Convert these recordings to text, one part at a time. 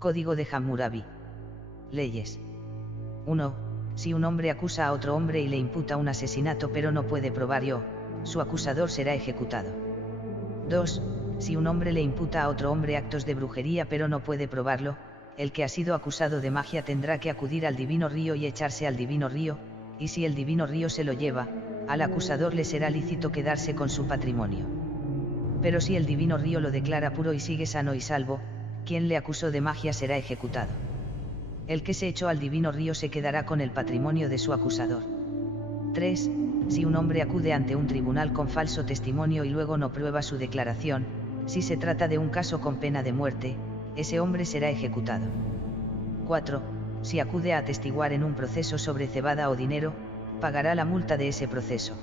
Código de Hammurabi. Leyes. 1. Si un hombre acusa a otro hombre y le imputa un asesinato pero no puede probarlo, su acusador será ejecutado. 2. Si un hombre le imputa a otro hombre actos de brujería pero no puede probarlo, el que ha sido acusado de magia tendrá que acudir al divino río y echarse al divino río, y si el divino río se lo lleva, al acusador le será lícito quedarse con su patrimonio. Pero si el divino río lo declara puro y sigue sano y salvo, quien le acusó de magia será ejecutado. El que se echó al divino río se quedará con el patrimonio de su acusador. 3. Si un hombre acude ante un tribunal con falso testimonio y luego no prueba su declaración, si se trata de un caso con pena de muerte, ese hombre será ejecutado. 4. Si acude a atestiguar en un proceso sobre cebada o dinero, pagará la multa de ese proceso.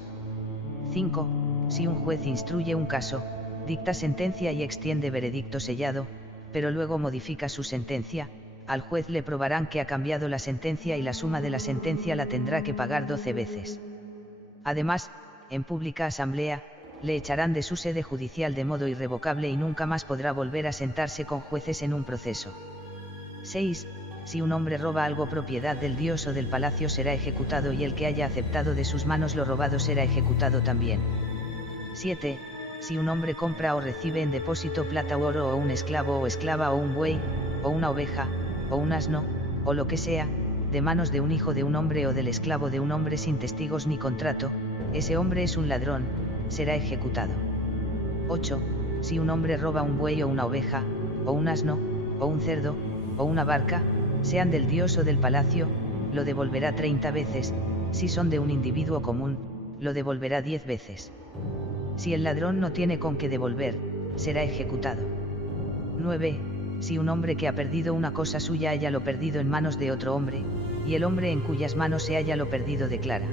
5. Si un juez instruye un caso, dicta sentencia y extiende veredicto sellado, pero luego modifica su sentencia, al juez le probarán que ha cambiado la sentencia y la suma de la sentencia la tendrá que pagar 12 veces. Además, en pública asamblea, le echarán de su sede judicial de modo irrevocable y nunca más podrá volver a sentarse con jueces en un proceso. 6. Si un hombre roba algo propiedad del dios o del palacio será ejecutado y el que haya aceptado de sus manos lo robado será ejecutado también. 7. Si un hombre compra o recibe en depósito plata u oro o un esclavo o esclava o un buey, o una oveja, o un asno, o lo que sea, de manos de un hijo de un hombre o del esclavo de un hombre sin testigos ni contrato, ese hombre es un ladrón, será ejecutado. 8. Si un hombre roba un buey o una oveja, o un asno, o un cerdo, o una barca, sean del dios o del palacio, lo devolverá 30 veces, si son de un individuo común, lo devolverá 10 veces. Si el ladrón no tiene con qué devolver, será ejecutado. 9. Si un hombre que ha perdido una cosa suya haya lo perdido en manos de otro hombre, y el hombre en cuyas manos se haya lo perdido declara: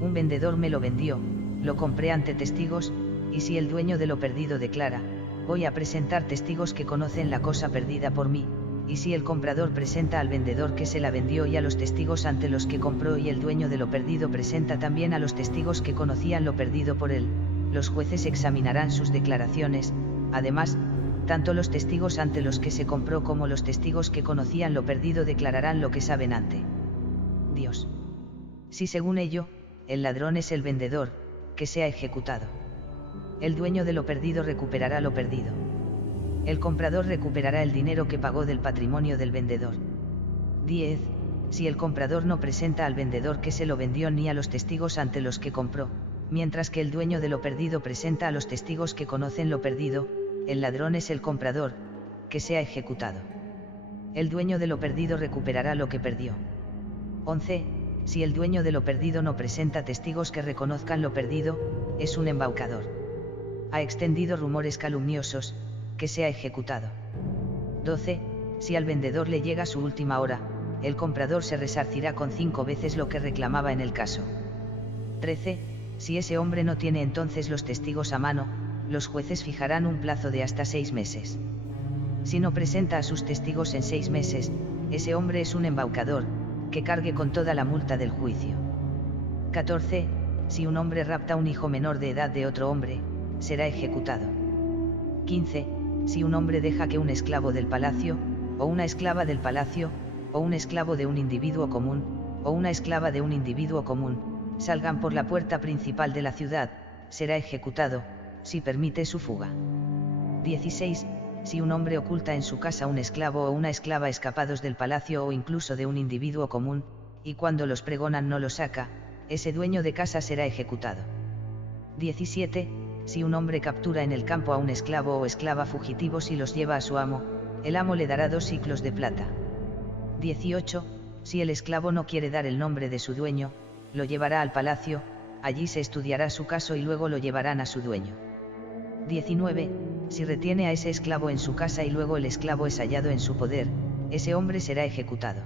un vendedor me lo vendió, lo compré ante testigos, y si el dueño de lo perdido declara: voy a presentar testigos que conocen la cosa perdida por mí, y si el comprador presenta al vendedor que se la vendió y a los testigos ante los que compró y el dueño de lo perdido presenta también a los testigos que conocían lo perdido por él, los jueces examinarán sus declaraciones. Además, tanto los testigos ante los que se compró como los testigos que conocían lo perdido declararán lo que saben ante Dios. Si según ello, el ladrón es el vendedor, que sea ejecutado. El dueño de lo perdido recuperará lo perdido. El comprador recuperará el dinero que pagó del patrimonio del vendedor. 10. Si el comprador no presenta al vendedor que se lo vendió ni a los testigos ante los que compró, mientras que el dueño de lo perdido presenta a los testigos que conocen lo perdido, el ladrón es el comprador, que sea ejecutado. El dueño de lo perdido recuperará lo que perdió. 11. Si el dueño de lo perdido no presenta testigos que reconozcan lo perdido, es un embaucador. Ha extendido rumores calumniosos, que sea ejecutado. 12. Si al vendedor le llega su última hora, el comprador se resarcirá con 5 veces lo que reclamaba en el caso. 13. Si ese hombre no tiene entonces los testigos a mano, los jueces fijarán un plazo de hasta 6 meses. Si no presenta a sus testigos en 6 meses, ese hombre es un embaucador, que cargue con toda la multa del juicio. 14. Si un hombre rapta un hijo menor de edad de otro hombre, será ejecutado. 15. Si un hombre deja que un esclavo del palacio, o una esclava del palacio, o un esclavo de un individuo común, o una esclava de un individuo común, salgan por la puerta principal de la ciudad, será ejecutado, si permite su fuga. 16. Si un hombre oculta en su casa un esclavo o una esclava escapados del palacio o incluso de un individuo común, y cuando los pregonan no los saca, ese dueño de casa será ejecutado. 17. Si un hombre captura en el campo a un esclavo o esclava fugitivos y los lleva a su amo, el amo le dará 2 siclos de plata. 18. Si el esclavo no quiere dar el nombre de su dueño, lo llevará al palacio, allí se estudiará su caso y luego lo llevarán a su dueño. 19. Si retiene a ese esclavo en su casa y luego el esclavo es hallado en su poder, ese hombre será ejecutado.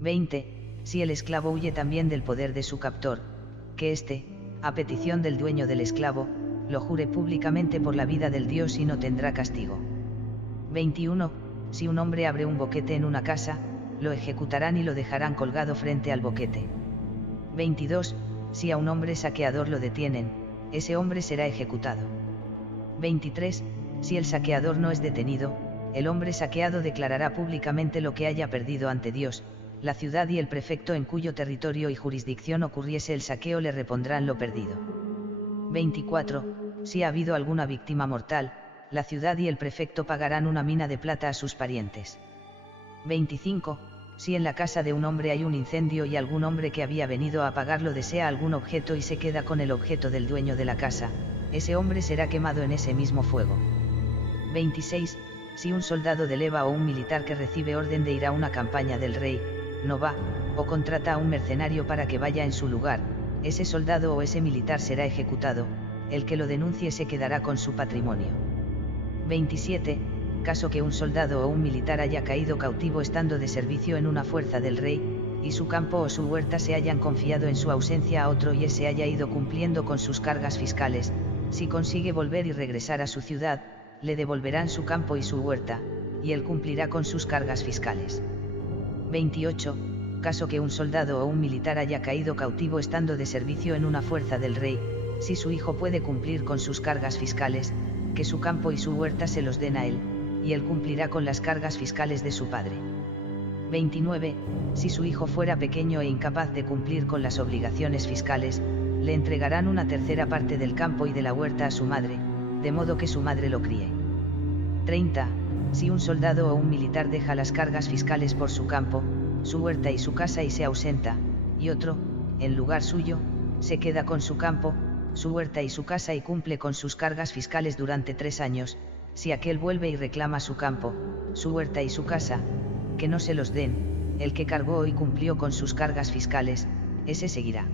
20. Si el esclavo huye también del poder de su captor, que éste, a petición del dueño del esclavo, lo jure públicamente por la vida del dios y no tendrá castigo. 21. Si un hombre abre un boquete en una casa, lo ejecutarán y lo dejarán colgado frente al boquete. 22. Si a un hombre saqueador lo detienen, ese hombre será ejecutado. 23. Si el saqueador no es detenido, el hombre saqueado declarará públicamente lo que haya perdido ante Dios, la ciudad y el prefecto en cuyo territorio y jurisdicción ocurriese el saqueo le repondrán lo perdido. 24. Si ha habido alguna víctima mortal, la ciudad y el prefecto pagarán una mina de plata a sus parientes. 25. Si en la casa de un hombre hay un incendio y algún hombre que había venido a apagarlo desea algún objeto y se queda con el objeto del dueño de la casa, ese hombre será quemado en ese mismo fuego. 26. Si un soldado de leva o un militar que recibe orden de ir a una campaña del rey, no va, o contrata a un mercenario para que vaya en su lugar, ese soldado o ese militar será ejecutado, el que lo denuncie se quedará con su patrimonio. 27. Caso que un soldado o un militar haya caído cautivo estando de servicio en una fuerza del rey, y su campo o su huerta se hayan confiado en su ausencia a otro y ese haya ido cumpliendo con sus cargas fiscales, si consigue volver y regresar a su ciudad, le devolverán su campo y su huerta, y él cumplirá con sus cargas fiscales. 28. Caso que un soldado o un militar haya caído cautivo estando de servicio en una fuerza del rey, si su hijo puede cumplir con sus cargas fiscales, que su campo y su huerta se los den a él, y él cumplirá con las cargas fiscales de su padre. 29. Si su hijo fuera pequeño e incapaz de cumplir con las obligaciones fiscales, le entregarán una tercera parte del campo y de la huerta a su madre, de modo que su madre lo críe. 30. Si un soldado o un militar deja las cargas fiscales por su campo, su huerta y su casa y se ausenta, y otro, en lugar suyo, se queda con su campo, su huerta y su casa y cumple con sus cargas fiscales durante 3 años, si aquel vuelve y reclama su campo, su huerta y su casa, que no se los den, el que cargó y cumplió con sus cargas fiscales, ese seguirá.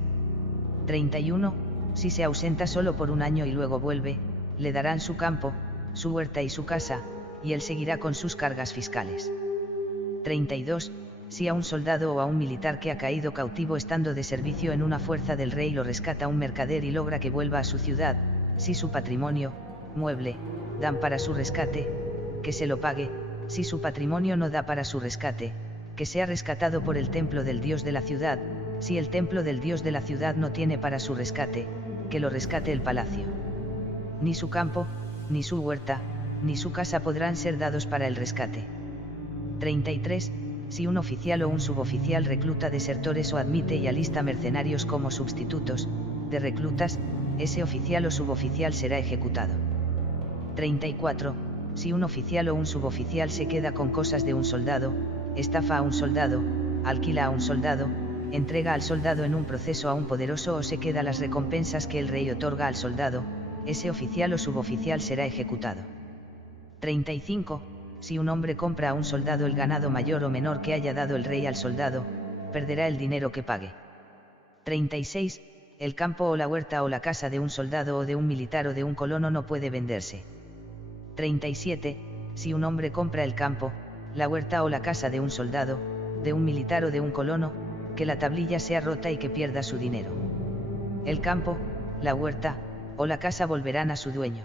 31. Si se ausenta solo por un año y luego vuelve, le darán su campo, su huerta y su casa, y él seguirá con sus cargas fiscales. 32. Si a un soldado o a un militar que ha caído cautivo estando de servicio en una fuerza del rey lo rescata un mercader y logra que vuelva a su ciudad, si su patrimonio, mueble, dan para su rescate, que se lo pague, si su patrimonio no da para su rescate, que sea rescatado por el templo del dios de la ciudad, si el templo del dios de la ciudad no tiene para su rescate, que lo rescate el palacio. Ni su campo, ni su huerta, ni su casa podrán ser dados para el rescate. 33. Si un oficial o un suboficial recluta desertores o admite y alista mercenarios como sustitutos de reclutas, ese oficial o suboficial será ejecutado. 34. Si un oficial o un suboficial se queda con cosas de un soldado, estafa a un soldado, alquila a un soldado, entrega al soldado en un proceso a un poderoso o se queda las recompensas que el rey otorga al soldado, ese oficial o suboficial será ejecutado. 35. Si un hombre compra a un soldado el ganado mayor o menor que haya dado el rey al soldado, perderá el dinero que pague. 36. El campo o la huerta o la casa de un soldado o de un militar o de un colono no puede venderse. 37. Si un hombre compra el campo, la huerta o la casa de un soldado, de un militar o de un colono, que la tablilla sea rota y que pierda su dinero. El campo, la huerta, o la casa volverán a su dueño.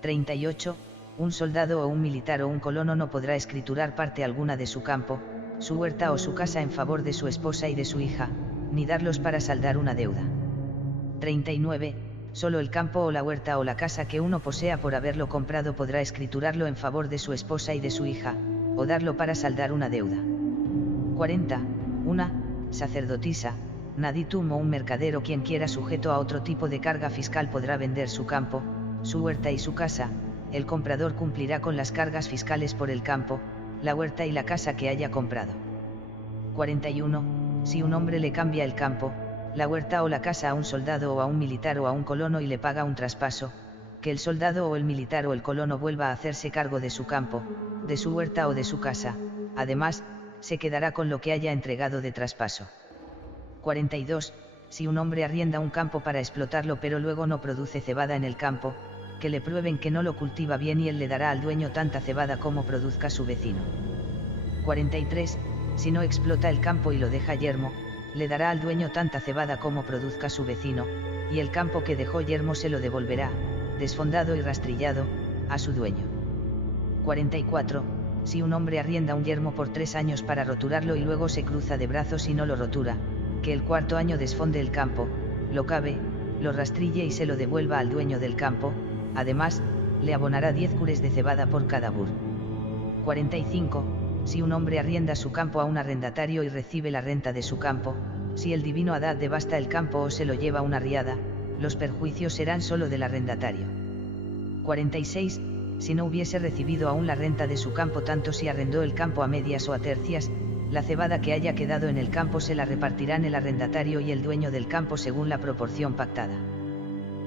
38. Un soldado o un militar o un colono no podrá escriturar parte alguna de su campo, su huerta o su casa en favor de su esposa y de su hija, ni darlos para saldar una deuda. 39. Solo el campo o la huerta o la casa que uno posea por haberlo comprado podrá escriturarlo en favor de su esposa y de su hija, o darlo para saldar una deuda. 40. Una sacerdotisa, naditum o un mercader o quien quiera sujeto a otro tipo de carga fiscal podrá vender su campo, su huerta y su casa, el comprador cumplirá con las cargas fiscales por el campo, la huerta y la casa que haya comprado. 41. Si un hombre le cambia el campo, la huerta o la casa a un soldado o a un militar o a un colono y le paga un traspaso, que el soldado o el militar o el colono vuelva a hacerse cargo de su campo, de su huerta o de su casa, además, se quedará con lo que haya entregado de traspaso. 42. Si un hombre arrienda un campo para explotarlo pero luego no produce cebada en el campo, que le prueben que no lo cultiva bien y él le dará al dueño tanta cebada como produzca su vecino. 43. Si no explota el campo y lo deja yermo, le dará al dueño tanta cebada como produzca su vecino, y el campo que dejó yermo se lo devolverá, desfondado y rastrillado, a su dueño. 44. Si un hombre arrienda un yermo por 3 años para roturarlo y luego se cruza de brazos y no lo rotura, que el 4º año desfonde el campo, lo cave, lo rastrille y se lo devuelva al dueño del campo, además, le abonará 10 cures de cebada por cada bur. 45. Si un hombre arrienda su campo a un arrendatario y recibe la renta de su campo, si el divino Hadad devasta el campo o se lo lleva una riada, los perjuicios serán solo del arrendatario. 46. Si no hubiese recibido aún la renta de su campo, tanto si arrendó el campo a medias o a tercias, la cebada que haya quedado en el campo se la repartirán el arrendatario y el dueño del campo según la proporción pactada.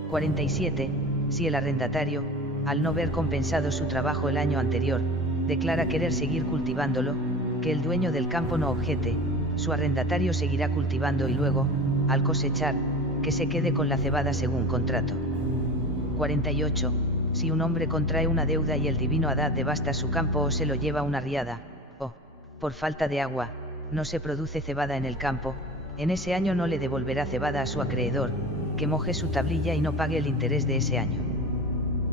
47. Si el arrendatario, al no ver compensado su trabajo el año anterior, declara querer seguir cultivándolo, que el dueño del campo no objete, su arrendatario seguirá cultivando y luego, al cosechar, que se quede con la cebada según contrato. 48. Si un hombre contrae una deuda y el divino Hadad devasta su campo o se lo lleva una riada, o, por falta de agua, no se produce cebada en el campo, en ese año no le devolverá cebada a su acreedor, que moje su tablilla y no pague el interés de ese año.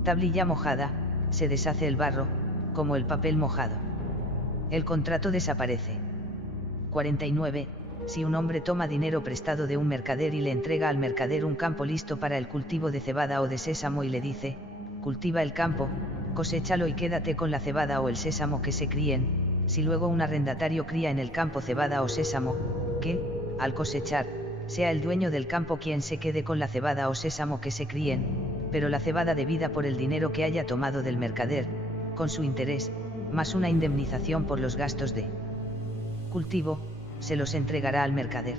Tablilla mojada, se deshace el barro, como el papel mojado. El contrato desaparece. 49. Si un hombre toma dinero prestado de un mercader y le entrega al mercader un campo listo para el cultivo de cebada o de sésamo y le dice, cultiva el campo, coséchalo y quédate con la cebada o el sésamo que se críen, si luego un arrendatario cría en el campo cebada o sésamo, que, al cosechar, sea el dueño del campo quien se quede con la cebada o sésamo que se críen, pero la cebada debida por el dinero que haya tomado del mercader, con su interés, más una indemnización por los gastos de cultivo, se los entregará al mercader.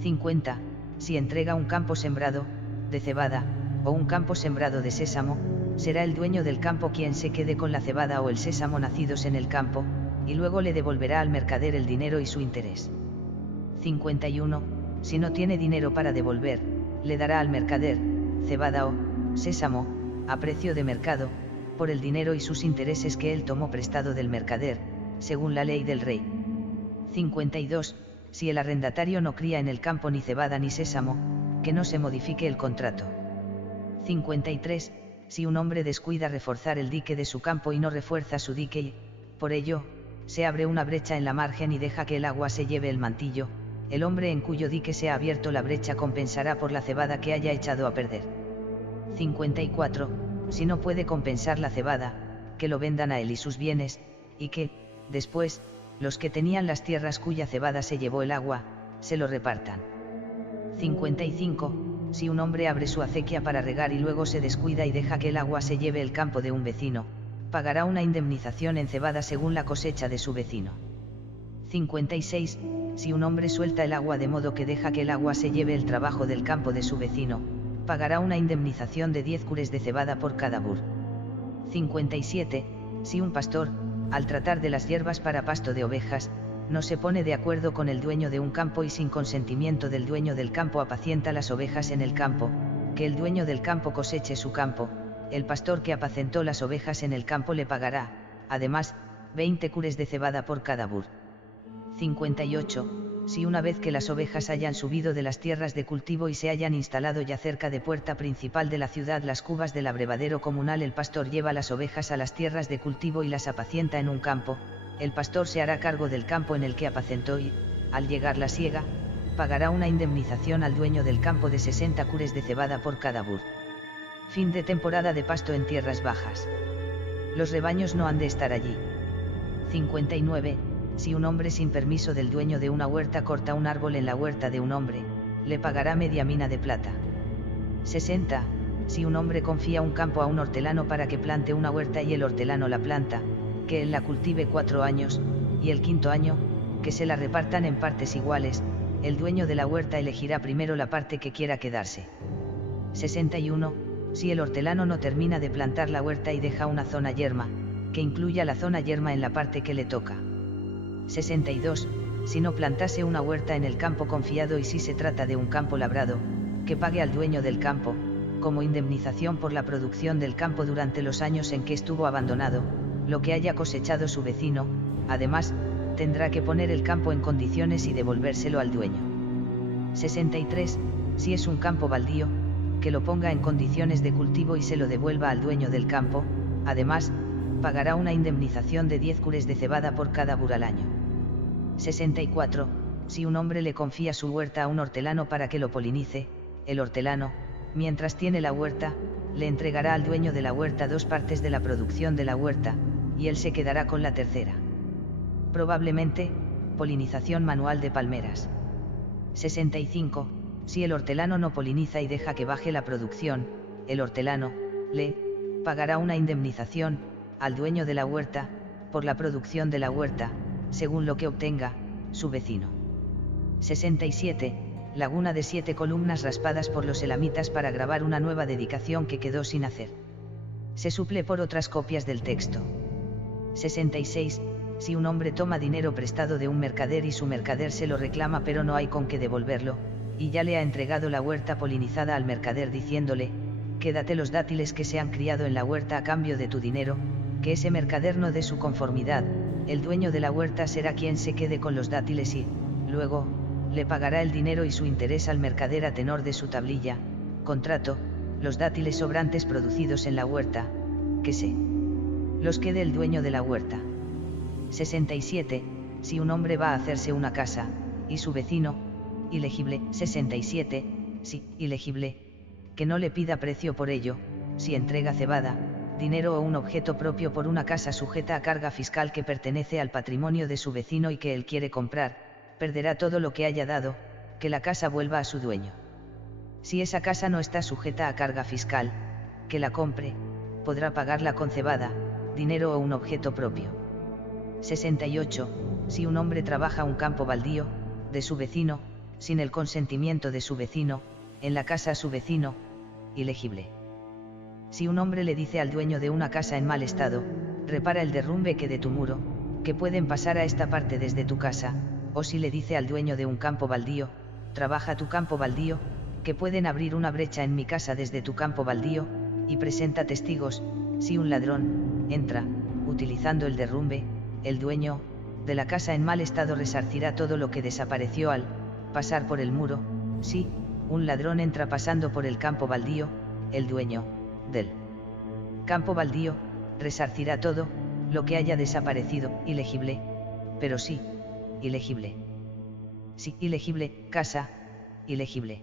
50. Si entrega un campo sembrado, de cebada, o un campo sembrado de sésamo, será el dueño del campo quien se quede con la cebada o el sésamo nacidos en el campo, y luego le devolverá al mercader el dinero y su interés. 51. Si no tiene dinero para devolver, le dará al mercader, cebada o sésamo, a precio de mercado, por el dinero y sus intereses que él tomó prestado del mercader, según la ley del rey. 52. Si el arrendatario no cría en el campo ni cebada ni sésamo, que no se modifique el contrato. 53. Si un hombre descuida reforzar el dique de su campo y no refuerza su dique y, por ello, se abre una brecha en la margen y deja que el agua se lleve el mantillo, el hombre en cuyo dique se ha abierto la brecha compensará por la cebada que haya echado a perder. 54. Si no puede compensar la cebada, que lo vendan a él y sus bienes, y que, después, los que tenían las tierras cuya cebada se llevó el agua, se lo repartan. 55. Si un hombre abre su acequia para regar y luego se descuida y deja que el agua se lleve el campo de un vecino, pagará una indemnización en cebada según la cosecha de su vecino. 56. Si un hombre suelta el agua de modo que deja que el agua se lleve el trabajo del campo de su vecino, pagará una indemnización de 10 cures de cebada por cada bur. 57. Si un pastor, al tratar de las hierbas para pasto de ovejas, no se pone de acuerdo con el dueño de un campo y sin consentimiento del dueño del campo apacienta las ovejas en el campo, que el dueño del campo coseche su campo, el pastor que apacentó las ovejas en el campo le pagará, además, 20 cures de cebada por cada bur. 58. Si una vez que las ovejas hayan subido de las tierras de cultivo y se hayan instalado ya cerca de puerta principal de la ciudad las cubas del abrevadero comunal, el pastor lleva las ovejas a las tierras de cultivo y las apacienta en un campo, el pastor se hará cargo del campo en el que apacentó y, al llegar la siega, pagará una indemnización al dueño del campo de 60 cures de cebada por cada bur. Fin de temporada de pasto en tierras bajas. Los rebaños no han de estar allí. 59. Si un hombre sin permiso del dueño de una huerta corta un árbol en la huerta de un hombre, le pagará media mina de plata. 60. Si un hombre confía un campo a un hortelano para que plante una huerta y el hortelano la planta, que él la cultive 4 años, y el 5.º año, que se la repartan en partes iguales, el dueño de la huerta elegirá primero la parte que quiera quedarse. 61. Si el hortelano no termina de plantar la huerta y deja una zona yerma, que incluya la zona yerma en la parte que le toca. 62. Si no plantase una huerta en el campo confiado y si se trata de un campo labrado, que pague al dueño del campo, como indemnización por la producción del campo durante los años en que estuvo abandonado, lo que haya cosechado su vecino, además, tendrá que poner el campo en condiciones y devolvérselo al dueño. 63. Si es un campo baldío, que lo ponga en condiciones de cultivo y se lo devuelva al dueño del campo, además, pagará una indemnización de 10 cures de cebada por cada bur al año. 64. Si un hombre le confía su huerta a un hortelano para que lo polinice, el hortelano, mientras tiene la huerta, le entregará al dueño de la huerta 2 partes de la producción de la huerta, y él se quedará con la tercera. Probablemente, polinización manual de palmeras. 65. Si el hortelano no poliniza y deja que baje la producción, el hortelano le pagará una indemnización al dueño de la huerta por la producción de la huerta, según lo que obtenga su vecino. 67. Laguna de 7 columnas raspadas por los elamitas para grabar una nueva dedicación que quedó sin hacer. Se suple por otras copias del texto. 66. Si un hombre toma dinero prestado de un mercader y su mercader se lo reclama pero no hay con qué devolverlo, y ya le ha entregado la huerta polinizada al mercader diciéndole, quédate los dátiles que se han criado en la huerta a cambio de tu dinero, que ese mercader no dé su conformidad, el dueño de la huerta será quien se quede con los dátiles y, luego, le pagará el dinero y su interés al mercader a tenor de su tablilla, contrato, los dátiles sobrantes producidos en la huerta, que se los quede el dueño de la huerta. 67. Si un hombre va a hacerse una casa, y su vecino, ilegible. 67. Sí, ilegible, que no le pida precio por ello, si entrega cebada, dinero o un objeto propio por una casa sujeta a carga fiscal que pertenece al patrimonio de su vecino y que él quiere comprar, perderá todo lo que haya dado, que la casa vuelva a su dueño. Si esa casa no está sujeta a carga fiscal, que la compre, podrá pagarla con cebada, dinero o un objeto propio. 68. Si un hombre trabaja un campo baldío, de su vecino, sin el consentimiento de su vecino, en la casa a su vecino, ilegible. Si un hombre le dice al dueño de una casa en mal estado, repara el derrumbe que de tu muro, que pueden pasar a esta parte desde tu casa, o si le dice al dueño de un campo baldío, trabaja tu campo baldío, que pueden abrir una brecha en mi casa desde tu campo baldío, y presenta testigos, si un ladrón entra, utilizando el derrumbe, el dueño de la casa en mal estado resarcirá todo lo que desapareció al pasar por el muro. Si un ladrón entra pasando por el campo baldío, el dueño del campo baldío resarcirá todo lo que haya desaparecido. Ilegible, pero sí, ilegible. Sí, ilegible, casa, ilegible.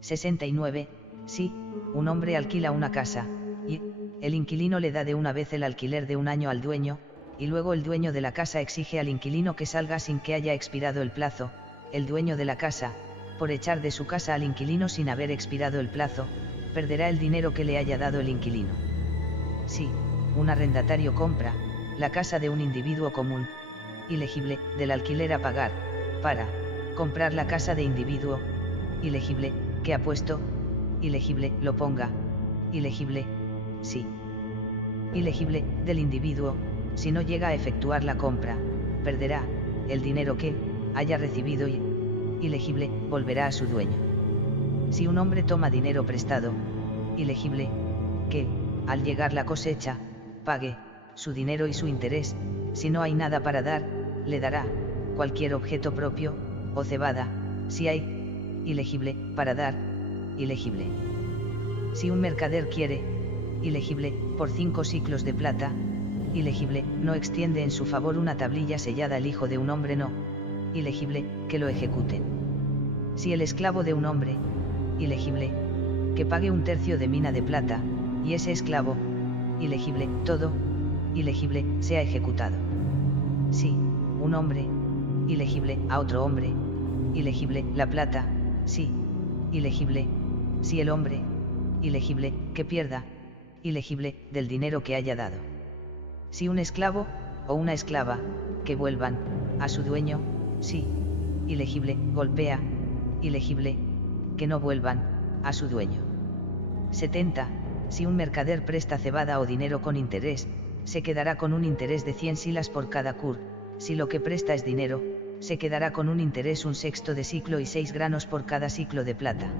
69. Si un hombre alquila una casa, y el inquilino le da de una vez el alquiler de un año al dueño, y luego el dueño de la casa exige al inquilino que salga sin que haya expirado el plazo, el dueño de la casa, por echar de su casa al inquilino sin haber expirado el plazo, perderá el dinero que le haya dado el inquilino. Si un arrendatario compra la casa de un individuo común, ilegible, del alquiler a pagar, para comprar la casa de individuo, ilegible, que ha puesto, ilegible, lo ponga, ilegible, sí. Ilegible, del individuo, si no llega a efectuar la compra, perderá el dinero que haya recibido y, ilegible, volverá a su dueño. Si un hombre toma dinero prestado, ilegible, que, al llegar la cosecha, pague su dinero y su interés, si no hay nada para dar, le dará cualquier objeto propio, o cebada, si hay, ilegible, para dar, ilegible. Si un mercader quiere, ilegible, por 5 siclos de plata, ilegible, no extiende en su favor una tablilla sellada el hijo de un hombre no, ilegible, que lo ejecuten. Si el esclavo de un hombre, ilegible, que pague 1/3 de mina de plata, y ese esclavo, ilegible, todo, ilegible, sea ejecutado. Si un hombre, ilegible, a otro hombre, ilegible, la plata, sí, ilegible, si el hombre, ilegible, que pierda, ilegible, del dinero que haya dado. Si un esclavo, o una esclava, que vuelvan a su dueño, sí, ilegible, golpea, ilegible, que no vuelvan a su dueño. 70. Si un mercader presta cebada o dinero con interés, se quedará con un interés de 100 silas por cada cur, si lo que presta es dinero, se quedará con un interés 1/6 de siclo y 6 granos por cada siclo de plata.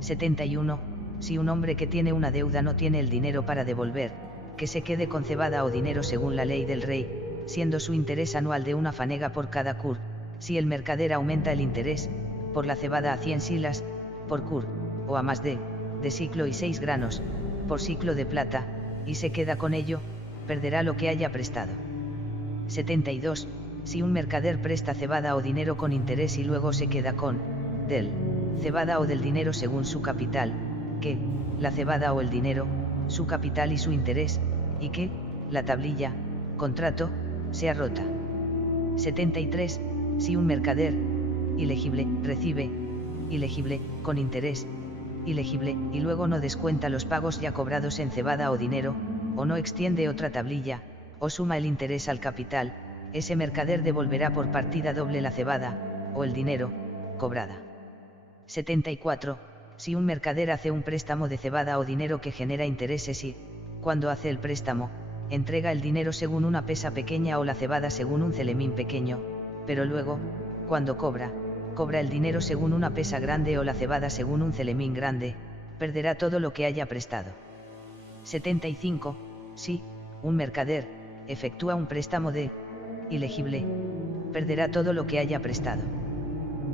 71. Si un hombre que tiene una deuda no tiene el dinero para devolver, que se quede con cebada o dinero según la ley del rey, siendo su interés anual de una fanega por cada cur, si el mercader aumenta el interés, por la cebada a 100 silas, por cur, o a más de siclo y 6 granos, por siclo de plata, y se queda con ello, perderá lo que haya prestado. 72. Si un mercader presta cebada o dinero con interés y luego se queda con, del cebada o del dinero según su capital, que, la cebada o el dinero, su capital y su interés, y que, la tablilla, contrato, sea rota. 73. Si un mercader, ilegible, recibe, ilegible, con interés, ilegible, y luego no descuenta los pagos ya cobrados en cebada o dinero, o no extiende otra tablilla, o suma el interés al capital, ese mercader devolverá por partida doble la cebada, o el dinero, cobrada. 74. Si un mercader hace un préstamo de cebada o dinero que genera intereses y, cuando hace el préstamo, entrega el dinero según una pesa pequeña o la cebada según un celemín pequeño, pero luego, cuando cobra el dinero según una pesa grande o la cebada según un celemín grande, perderá todo lo que haya prestado. 75. Si, un mercader, efectúa un préstamo de, ilegible, perderá todo lo que haya prestado.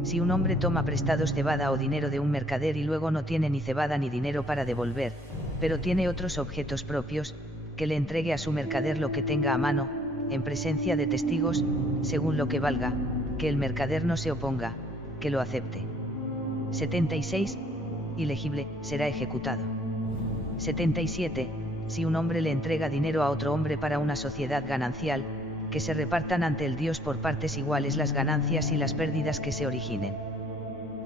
Si un hombre toma prestados cebada o dinero de un mercader y luego no tiene ni cebada ni dinero para devolver, pero tiene otros objetos propios, que le entregue a su mercader lo que tenga a mano, en presencia de testigos, según lo que valga, que el mercader no se oponga, que lo acepte. 76. Ilegible, será ejecutado. 77. Si un hombre le entrega dinero a otro hombre para una sociedad ganancial, que se repartan ante el Dios por partes iguales las ganancias y las pérdidas que se originen.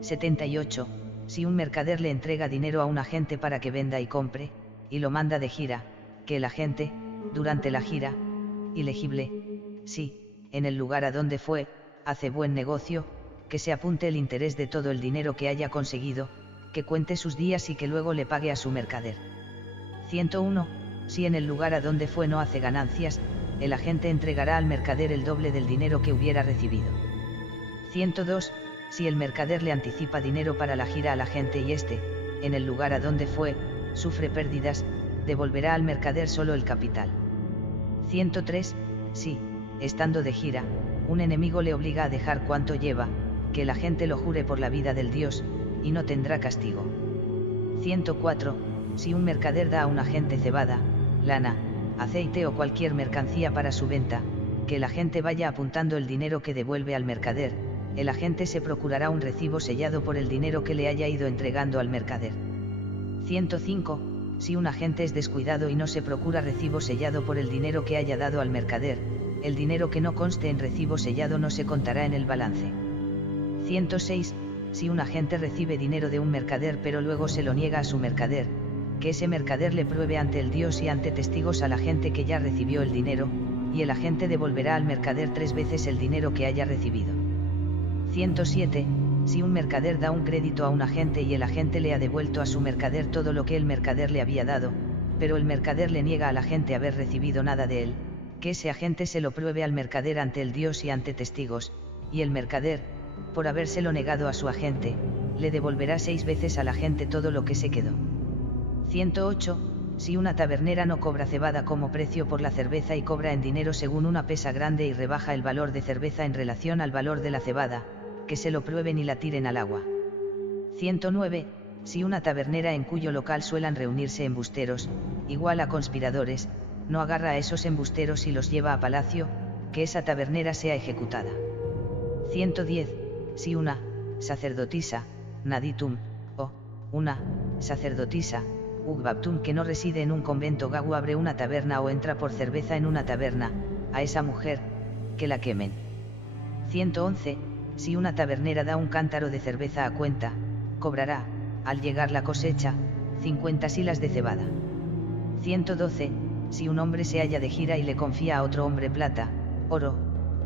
78. Si un mercader le entrega dinero a un agente para que venda y compre, y lo manda de gira, que el agente, durante la gira, ilegible, si, en el lugar a donde fue, hace buen negocio, que se apunte el interés de todo el dinero que haya conseguido, que cuente sus días y que luego le pague a su mercader. 101. Si en el lugar a donde fue no hace ganancias, el agente entregará al mercader el doble del dinero que hubiera recibido. 102. Si el mercader le anticipa dinero para la gira al agente y éste, en el lugar a donde fue, sufre pérdidas, devolverá al mercader solo el capital. 103. Si, estando de gira, un enemigo le obliga a dejar cuanto lleva, que el agente lo jure por la vida del Dios, y no tendrá castigo. 104. Si un mercader da a un agente cebada, lana, aceite o cualquier mercancía para su venta, que el agente vaya apuntando el dinero que devuelve al mercader, el agente se procurará un recibo sellado por el dinero que le haya ido entregando al mercader. 105. Si un agente es descuidado y no se procura recibo sellado por el dinero que haya dado al mercader, el dinero que no conste en recibo sellado no se contará en el balance. 106. Si un agente recibe dinero de un mercader pero luego se lo niega a su mercader, que ese mercader le pruebe ante el Dios y ante testigos al agente que ya recibió el dinero, y el agente devolverá al mercader 3 veces el dinero que haya recibido. 107. Si un mercader da un crédito a un agente y el agente le ha devuelto a su mercader todo lo que el mercader le había dado, pero el mercader le niega al agente haber recibido nada de él, que ese agente se lo pruebe al mercader ante el Dios y ante testigos, y el mercader, por habérselo negado a su agente, le devolverá 6 veces al agente todo lo que se quedó. 108. Si una tabernera no cobra cebada como precio por la cerveza y cobra en dinero según una pesa grande y rebaja el valor de cerveza en relación al valor de la cebada, que se lo prueben y la tiren al agua. 109. Si una tabernera en cuyo local suelan reunirse embusteros, igual a conspiradores, no agarra a esos embusteros y los lleva a palacio, que esa tabernera sea ejecutada. 110. Si una sacerdotisa, naditum, o una sacerdotisa, ugbaptum que no reside en un convento gagu abre una taberna o entra por cerveza en una taberna, a esa mujer, que la quemen. 111. Si una tabernera da un cántaro de cerveza a cuenta, cobrará, al llegar la cosecha, 50 silas de cebada. 112. Si un hombre se halla de gira y le confía a otro hombre plata, oro,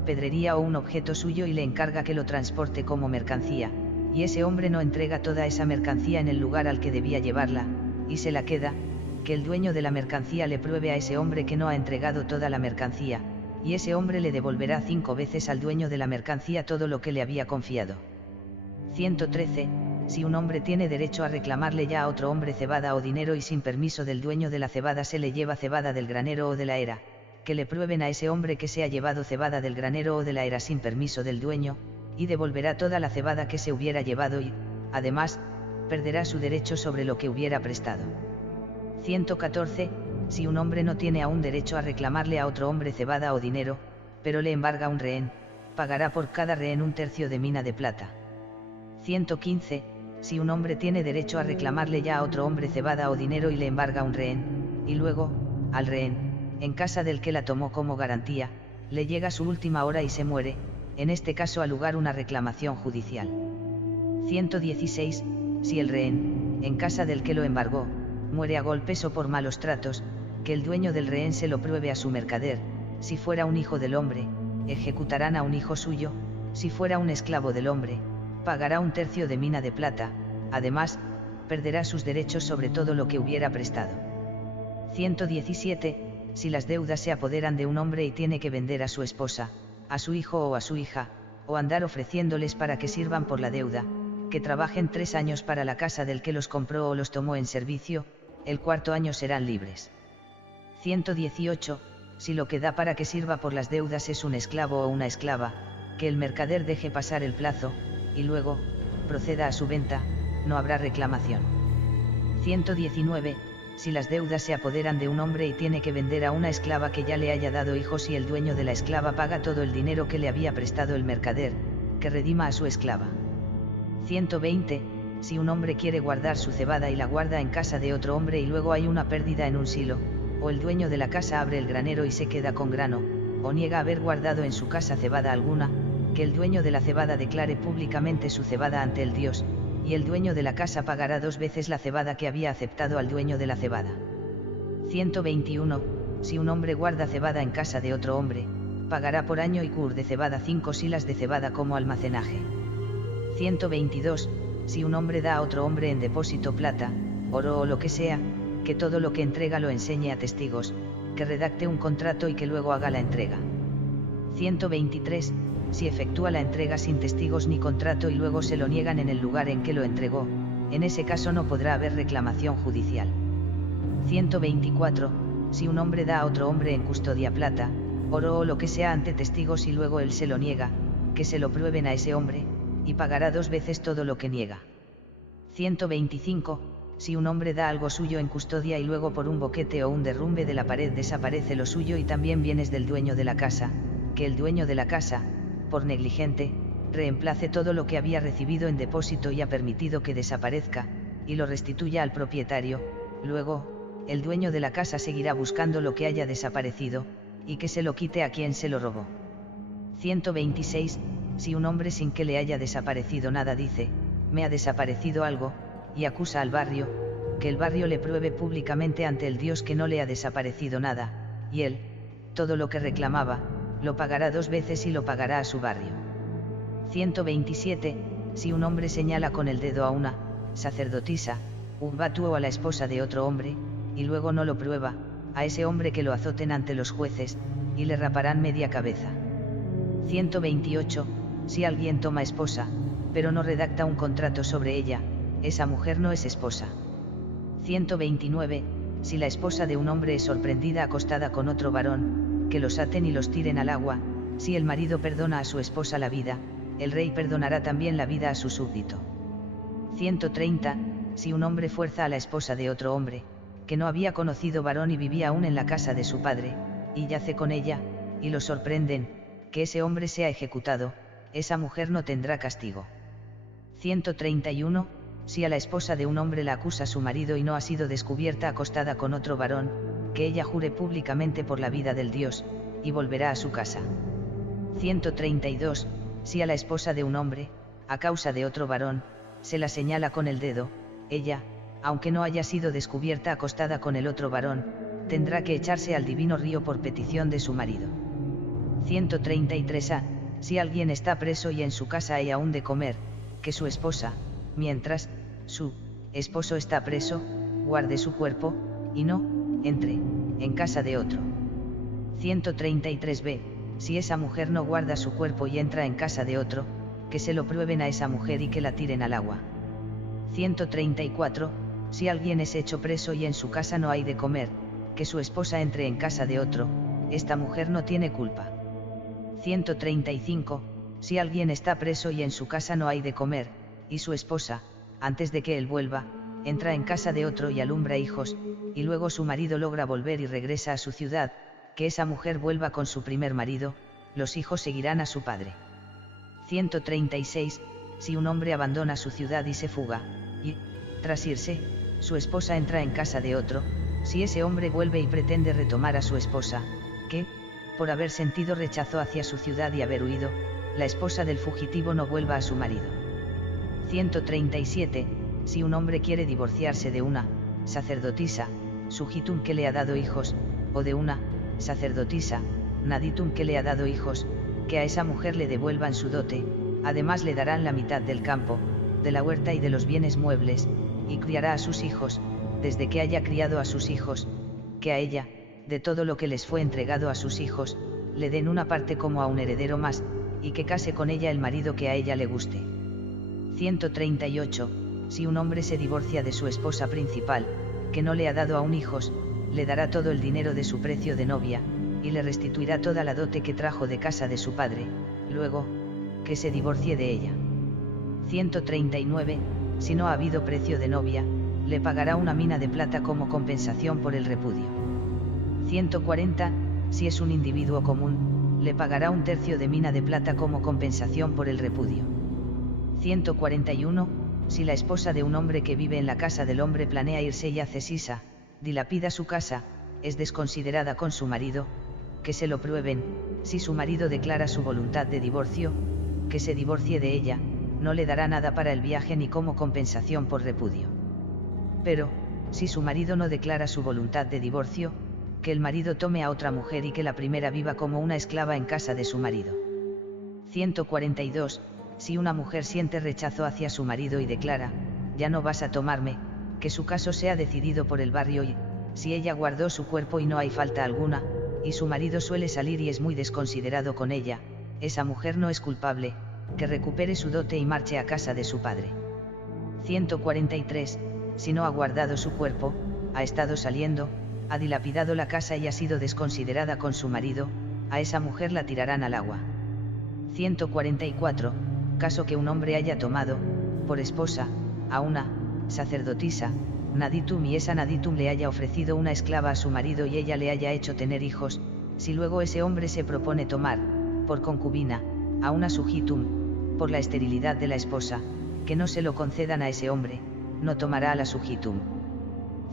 pedrería o un objeto suyo y le encarga que lo transporte como mercancía, y ese hombre no entrega toda esa mercancía en el lugar al que debía llevarla, y se la queda, que el dueño de la mercancía le pruebe a ese hombre que no ha entregado toda la mercancía, y ese hombre le devolverá 5 veces al dueño de la mercancía todo lo que le había confiado. 113. Si un hombre tiene derecho a reclamarle ya a otro hombre cebada o dinero y sin permiso del dueño de la cebada se le lleva cebada del granero o de la era, que le prueben a ese hombre que se ha llevado cebada del granero o de la era sin permiso del dueño, y devolverá toda la cebada que se hubiera llevado y, además, perderá su derecho sobre lo que hubiera prestado. 114. Si un hombre no tiene aún derecho a reclamarle a otro hombre cebada o dinero, pero le embarga un rehén, pagará por cada rehén 1/3 de mina de plata. 115. Si un hombre tiene derecho a reclamarle ya a otro hombre cebada o dinero y le embarga un rehén, y luego, al rehén, en casa del que la tomó como garantía, le llega su última hora y se muere, en este caso ha lugar una reclamación judicial. 116. Si el rehén, en casa del que lo embargó, muere a golpes o por malos tratos, que el dueño del rehén se lo pruebe a su mercader. Si fuera un hijo del hombre, ejecutarán a un hijo suyo. Si fuera un esclavo del hombre, pagará 1/3 de mina de plata, además, perderá sus derechos sobre todo lo que hubiera prestado. 117. Si las deudas se apoderan de un hombre y tiene que vender a su esposa, a su hijo o a su hija, o andar ofreciéndoles para que sirvan por la deuda, que trabajen 3 años para la casa del que los compró o los tomó en servicio, el 4º año serán libres. 118. Si lo que da para que sirva por las deudas es un esclavo o una esclava, que el mercader deje pasar el plazo, y luego, proceda a su venta, no habrá reclamación. 119. Si las deudas se apoderan de un hombre y tiene que vender a una esclava que ya le haya dado hijos y el dueño de la esclava paga todo el dinero que le había prestado el mercader, que redima a su esclava. 120. Si un hombre quiere guardar su cebada y la guarda en casa de otro hombre y luego hay una pérdida en un silo, o el dueño de la casa abre el granero y se queda con grano, o niega haber guardado en su casa cebada alguna, que el dueño de la cebada declare públicamente su cebada ante el Dios, y el dueño de la casa pagará 2 veces la cebada que había aceptado al dueño de la cebada. 121. Si un hombre guarda cebada en casa de otro hombre, pagará por año y cur de cebada 5 silas de cebada como almacenaje. 122. Si un hombre da a otro hombre en depósito plata, oro o lo que sea, que todo lo que entrega lo enseñe a testigos, que redacte un contrato y que luego haga la entrega. 123. Si efectúa la entrega sin testigos ni contrato y luego se lo niegan en el lugar en que lo entregó, en ese caso no podrá haber reclamación judicial. 124. Si un hombre da a otro hombre en custodia plata, oro o lo que sea ante testigos y luego él se lo niega, que se lo prueben a ese hombre, y pagará 2 veces todo lo que niega. 125. Si un hombre da algo suyo en custodia y luego por un boquete o un derrumbe de la pared desaparece lo suyo y también bienes del dueño de la casa, que el dueño de la casa, por negligente, reemplace todo lo que había recibido en depósito y ha permitido que desaparezca, y lo restituya al propietario. Luego, el dueño de la casa seguirá buscando lo que haya desaparecido, y que se lo quite a quien se lo robó. 126. Si un hombre sin que le haya desaparecido nada dice, me ha desaparecido algo, y acusa al barrio, que el barrio le pruebe públicamente ante el Dios que no le ha desaparecido nada, y él, todo lo que reclamaba, lo pagará 2 veces y lo pagará a su barrio. 127. Si un hombre señala con el dedo a una sacerdotisa, un batu o a la esposa de otro hombre, y luego no lo prueba, a ese hombre que lo azoten ante los jueces, y le raparán media cabeza. 128. Si alguien toma esposa, pero no redacta un contrato sobre ella, esa mujer no es esposa. 129. Si la esposa de un hombre es sorprendida acostada con otro varón, que los aten y los tiren al agua. Si el marido perdona a su esposa la vida, el rey perdonará también la vida a su súbdito. 130. Si un hombre fuerza a la esposa de otro hombre, que no había conocido varón y vivía aún en la casa de su padre, y yace con ella, y lo sorprenden, que ese hombre sea ejecutado, esa mujer no tendrá castigo. 131. Si a la esposa de un hombre la acusa su marido y no ha sido descubierta acostada con otro varón, que ella jure públicamente por la vida del Dios, y volverá a su casa. 132. Si a la esposa de un hombre, a causa de otro varón, se la señala con el dedo, ella, aunque no haya sido descubierta acostada con el otro varón, tendrá que echarse al divino río por petición de su marido. 133a. Si alguien está preso y en su casa hay aún de comer, que su esposa, mientras su esposo está preso, guarde su cuerpo, y no entre en casa de otro. 133b. Si esa mujer no guarda su cuerpo y entra en casa de otro, que se lo prueben a esa mujer y que la tiren al agua. 134. Si alguien es hecho preso y en su casa no hay de comer, que su esposa entre en casa de otro, esta mujer no tiene culpa. 135. Si alguien está preso y en su casa no hay de comer, y su esposa, antes de que él vuelva, entra en casa de otro y alumbra hijos, y luego su marido logra volver y regresa a su ciudad, que esa mujer vuelva con su primer marido, los hijos seguirán a su padre. 136. Si un hombre abandona su ciudad y se fuga, y, tras irse, su esposa entra en casa de otro, si ese hombre vuelve y pretende retomar a su esposa, que, por haber sentido rechazo hacia su ciudad y haber huido, la esposa del fugitivo no vuelva a su marido. 137. Si un hombre quiere divorciarse de una sacerdotisa, sujitum que le ha dado hijos, o de una sacerdotisa, naditum que le ha dado hijos, que a esa mujer le devuelvan su dote, además le darán la mitad del campo, de la huerta y de los bienes muebles, y criará a sus hijos, desde que haya criado a sus hijos, que a ella, de todo lo que les fue entregado a sus hijos, le den una parte como a un heredero más, y que case con ella el marido que a ella le guste. 138. Si un hombre se divorcia de su esposa principal, que no le ha dado aún hijos, le dará todo el dinero de su precio de novia, y le restituirá toda la dote que trajo de casa de su padre, luego, que se divorcie de ella. 139. Si no ha habido precio de novia, le pagará una mina de plata como compensación por el repudio. 140. Si es un individuo común, le pagará un tercio de mina de plata como compensación por el repudio. 141. Si la esposa de un hombre que vive en la casa del hombre planea irse y hace sisa, dilapida su casa, es desconsiderada con su marido, que se lo prueben. Si su marido declara su voluntad de divorcio, que se divorcie de ella, no le dará nada para el viaje ni como compensación por repudio. Pero, si su marido no declara su voluntad de divorcio, que el marido tome a otra mujer y que la primera viva como una esclava en casa de su marido. 142. Si una mujer siente rechazo hacia su marido y declara, ya no vas a tomarme, que su caso sea decidido por el barrio y, si ella guardó su cuerpo y no hay falta alguna, y su marido suele salir y es muy desconsiderado con ella, esa mujer no es culpable, que recupere su dote y marche a casa de su padre. 143. Si no ha guardado su cuerpo, ha estado saliendo, ha dilapidado la casa y ha sido desconsiderada con su marido, a esa mujer la tirarán al agua. 144. Caso que un hombre haya tomado, por esposa, a una sacerdotisa, naditum y esa naditum le haya ofrecido una esclava a su marido y ella le haya hecho tener hijos, si luego ese hombre se propone tomar, por concubina, a una sujitum, por la esterilidad de la esposa, que no se lo concedan a ese hombre, no tomará a la sujitum.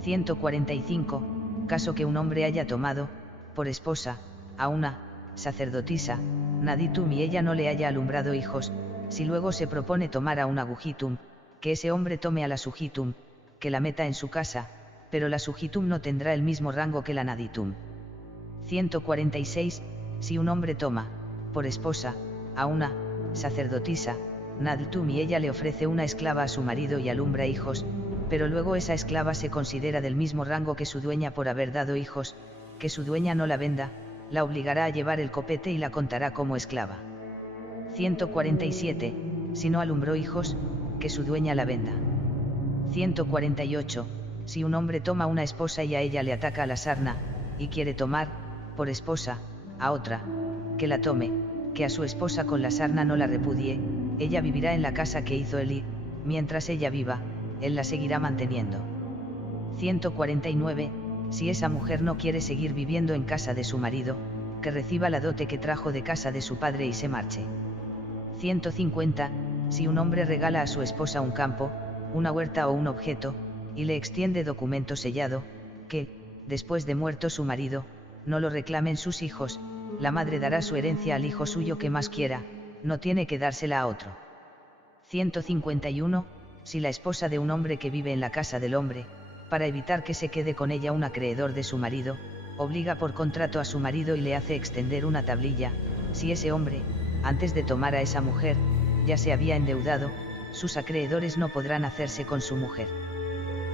145. Caso que un hombre haya tomado, por esposa, a una sacerdotisa, naditum y ella no le haya alumbrado hijos, si luego se propone tomar a una gujitum, que ese hombre tome a la sujitum, que la meta en su casa, pero la sujitum no tendrá el mismo rango que la naditum. 146. Si un hombre toma, por esposa, a una sacerdotisa, naditum y ella le ofrece una esclava a su marido y alumbra hijos, pero luego esa esclava se considera del mismo rango que su dueña por haber dado hijos, que su dueña no la venda, la obligará a llevar el copete y la contará como esclava. 147. Si no alumbró hijos, que su dueña la venda. 148. Si un hombre toma una esposa y a ella le ataca la sarna, y quiere tomar, por esposa, a otra, que la tome, que a su esposa con la sarna no la repudie, ella vivirá en la casa que hizo él y, mientras ella viva, él la seguirá manteniendo. 149. Si esa mujer no quiere seguir viviendo en casa de su marido, que reciba la dote que trajo de casa de su padre y se marche. 150. Si un hombre regala a su esposa un campo, una huerta o un objeto, y le extiende documento sellado, que, después de muerto su marido, no lo reclamen sus hijos, la madre dará su herencia al hijo suyo que más quiera, no tiene que dársela a otro. 151. Si la esposa de un hombre que vive en la casa del hombre, para evitar que se quede con ella un acreedor de su marido, obliga por contrato a su marido y le hace extender una tablilla, si ese hombre, antes de tomar a esa mujer, ya se había endeudado, sus acreedores no podrán hacerse con su mujer.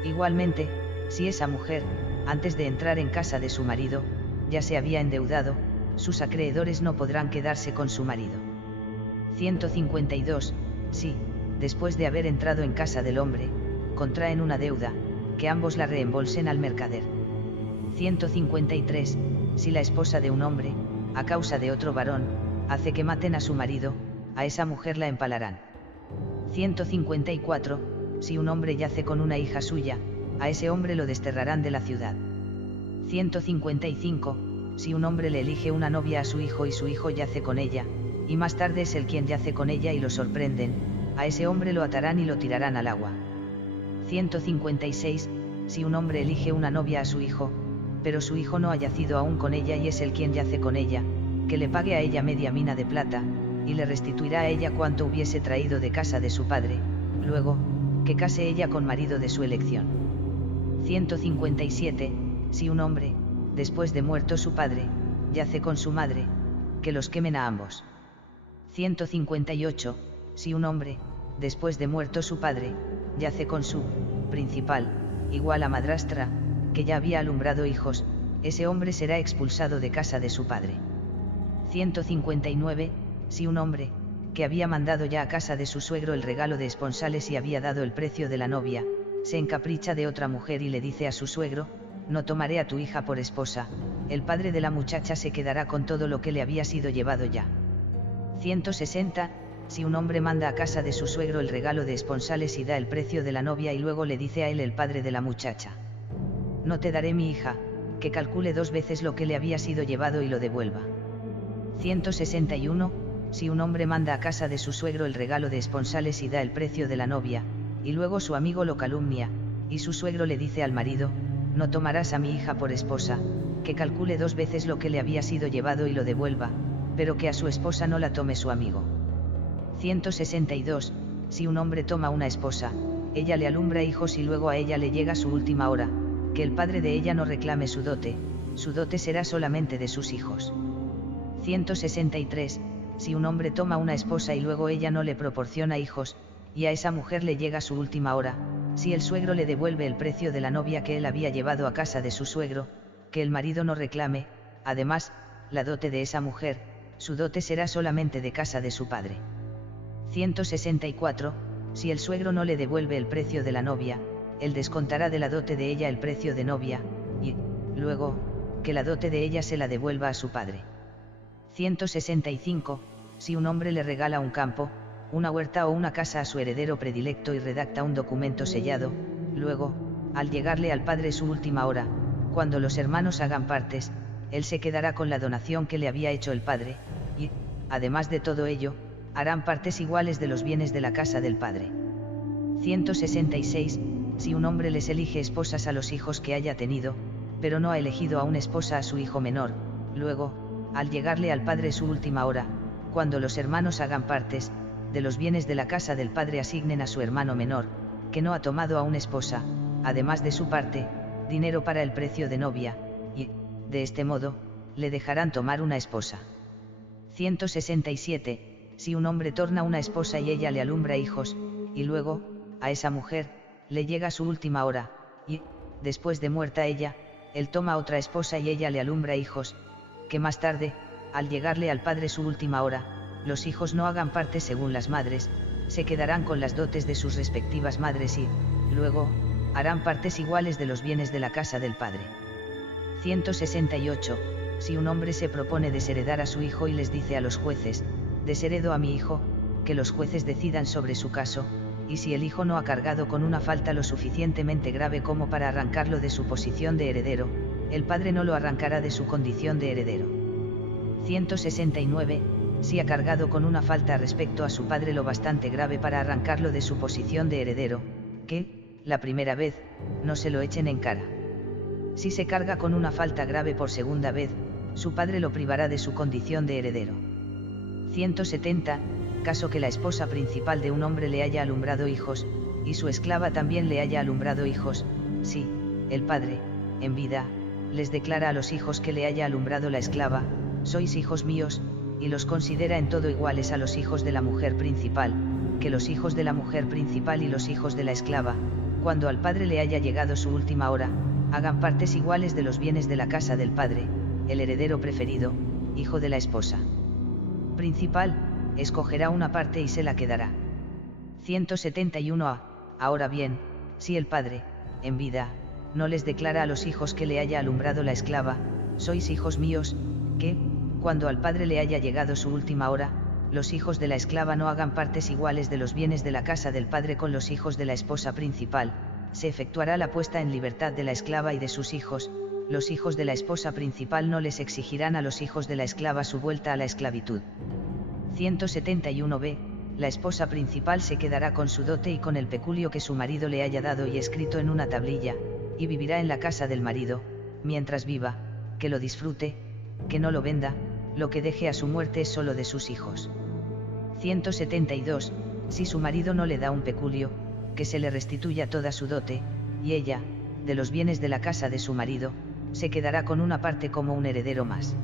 Igualmente, si esa mujer, antes de entrar en casa de su marido, ya se había endeudado, sus acreedores no podrán quedarse con su marido. 152. Si, después de haber entrado en casa del hombre, contraen una deuda, que ambos la reembolsen al mercader. 153. Si la esposa de un hombre, a causa de otro varón, hace que maten a su marido, a esa mujer la empalarán. 154. Si un hombre yace con una hija suya, a ese hombre lo desterrarán de la ciudad. 155. Si un hombre le elige una novia a su hijo y su hijo yace con ella, y más tarde es él quien yace con ella y lo sorprenden, a ese hombre lo atarán y lo tirarán al agua. 156. si un hombre elige una novia a su hijo, pero su hijo no ha yacido aún con ella y es él quien yace con ella, que le pague a ella media mina de plata, y le restituirá a ella cuanto hubiese traído de casa de su padre, luego, que case ella con marido de su elección. 157, si un hombre, después de muerto su padre, yace con su madre, que los quemen a ambos. 158, si un hombre, después de muerto su padre, yace con su principal, igual a madrastra, que ya había alumbrado hijos, ese hombre será expulsado de casa de su padre. 159, si un hombre, que había mandado ya a casa de su suegro el regalo de esponsales y había dado el precio de la novia, se encapricha de otra mujer y le dice a su suegro, no tomaré a tu hija por esposa, el padre de la muchacha se quedará con todo lo que le había sido llevado ya. 160, si un hombre manda a casa de su suegro el regalo de esponsales y da el precio de la novia y luego le dice a él el padre de la muchacha, no te daré mi hija, que calcule 2 veces lo que le había sido llevado y lo devuelva. 161, si un hombre manda a casa de su suegro el regalo de esponsales y da el precio de la novia, y luego su amigo lo calumnia, y su suegro le dice al marido, no tomarás a mi hija por esposa, que calcule 2 veces lo que le había sido llevado y lo devuelva, pero que a su esposa no la tome su amigo. 162, si un hombre toma una esposa, ella le alumbra hijos y luego a ella le llega su última hora, que el padre de ella no reclame su dote será solamente de sus hijos. 163, si un hombre toma una esposa y luego ella no le proporciona hijos, y a esa mujer le llega su última hora, si el suegro le devuelve el precio de la novia que él había llevado a casa de su suegro, que el marido no reclame, además, la dote de esa mujer, su dote será solamente de casa de su padre. 164, si el suegro no le devuelve el precio de la novia, él descontará de la dote de ella el precio de novia, y, luego, que la dote de ella se la devuelva a su padre. 165, si un hombre le regala un campo, una huerta o una casa a su heredero predilecto y redacta un documento sellado, luego, al llegarle al padre su última hora, cuando los hermanos hagan partes, él se quedará con la donación que le había hecho el padre, y, además de todo ello, harán partes iguales de los bienes de la casa del padre. 166, si un hombre les elige esposas a los hijos que haya tenido, pero no ha elegido aún esposa a su hijo menor, luego, al llegarle al padre su última hora, cuando los hermanos hagan partes, de los bienes de la casa del padre asignen a su hermano menor, que no ha tomado aún esposa, además de su parte, dinero para el precio de novia, y, de este modo, le dejarán tomar una esposa. 167, si un hombre torna una esposa y ella le alumbra hijos, y luego, a esa mujer, le llega su última hora, y, después de muerta ella, él toma otra esposa y ella le alumbra hijos, que más tarde, al llegarle al padre su última hora, los hijos no hagan parte según las madres, se quedarán con las dotes de sus respectivas madres y, luego, harán partes iguales de los bienes de la casa del padre. 168, si un hombre se propone desheredar a su hijo y les dice a los jueces, desheredo a mi hijo, que los jueces decidan sobre su caso, y si el hijo no ha cargado con una falta lo suficientemente grave como para arrancarlo de su posición de heredero, el padre no lo arrancará de su condición de heredero. 169, si ha cargado con una falta respecto a su padre lo bastante grave para arrancarlo de su posición de heredero, que, la primera vez, no se lo echen en cara. Si se carga con una falta grave por segunda vez, su padre lo privará de su condición de heredero. 170, caso que la esposa principal de un hombre le haya alumbrado hijos, y su esclava también le haya alumbrado hijos, si, el padre, en vida, les declara a los hijos que le haya alumbrado la esclava, sois hijos míos, y los considera en todo iguales a los hijos de la mujer principal, que los hijos de la mujer principal y los hijos de la esclava, cuando al padre le haya llegado su última hora, hagan partes iguales de los bienes de la casa del padre, el heredero preferido, hijo de la esposa principal, escogerá una parte y se la quedará. 171a, ahora bien, si el padre, en vida, no les declara a los hijos que le haya alumbrado la esclava, sois hijos míos, que, cuando al padre le haya llegado su última hora, los hijos de la esclava no hagan partes iguales de los bienes de la casa del padre con los hijos de la esposa principal, se efectuará la puesta en libertad de la esclava y de sus hijos, los hijos de la esposa principal no les exigirán a los hijos de la esclava su vuelta a la esclavitud. 171b, la esposa principal se quedará con su dote y con el peculio que su marido le haya dado y escrito en una tablilla, y vivirá en la casa del marido, mientras viva, que lo disfrute, que no lo venda, lo que deje a su muerte es solo de sus hijos. 172. Si su marido no le da un peculio, que se le restituya toda su dote, y ella, de los bienes de la casa de su marido, se quedará con una parte como un heredero más.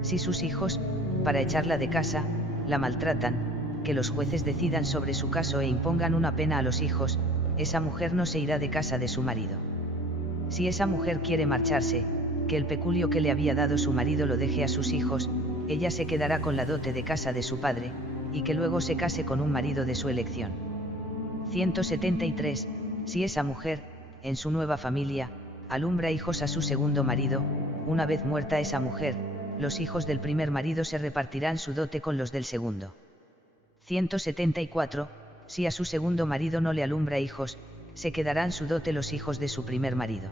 Si sus hijos, para echarla de casa, la maltratan, que los jueces decidan sobre su caso e impongan una pena a los hijos, esa mujer no se irá de casa de su marido. Si esa mujer quiere marcharse, que el peculio que le había dado su marido lo deje a sus hijos, ella se quedará con la dote de casa de su padre, y que luego se case con un marido de su elección. 173. Si esa mujer, en su nueva familia, alumbra hijos a su segundo marido, una vez muerta esa mujer, los hijos del primer marido se repartirán su dote con los del segundo. 174. Si a su segundo marido no le alumbra hijos, se quedarán su dote los hijos de su primer marido.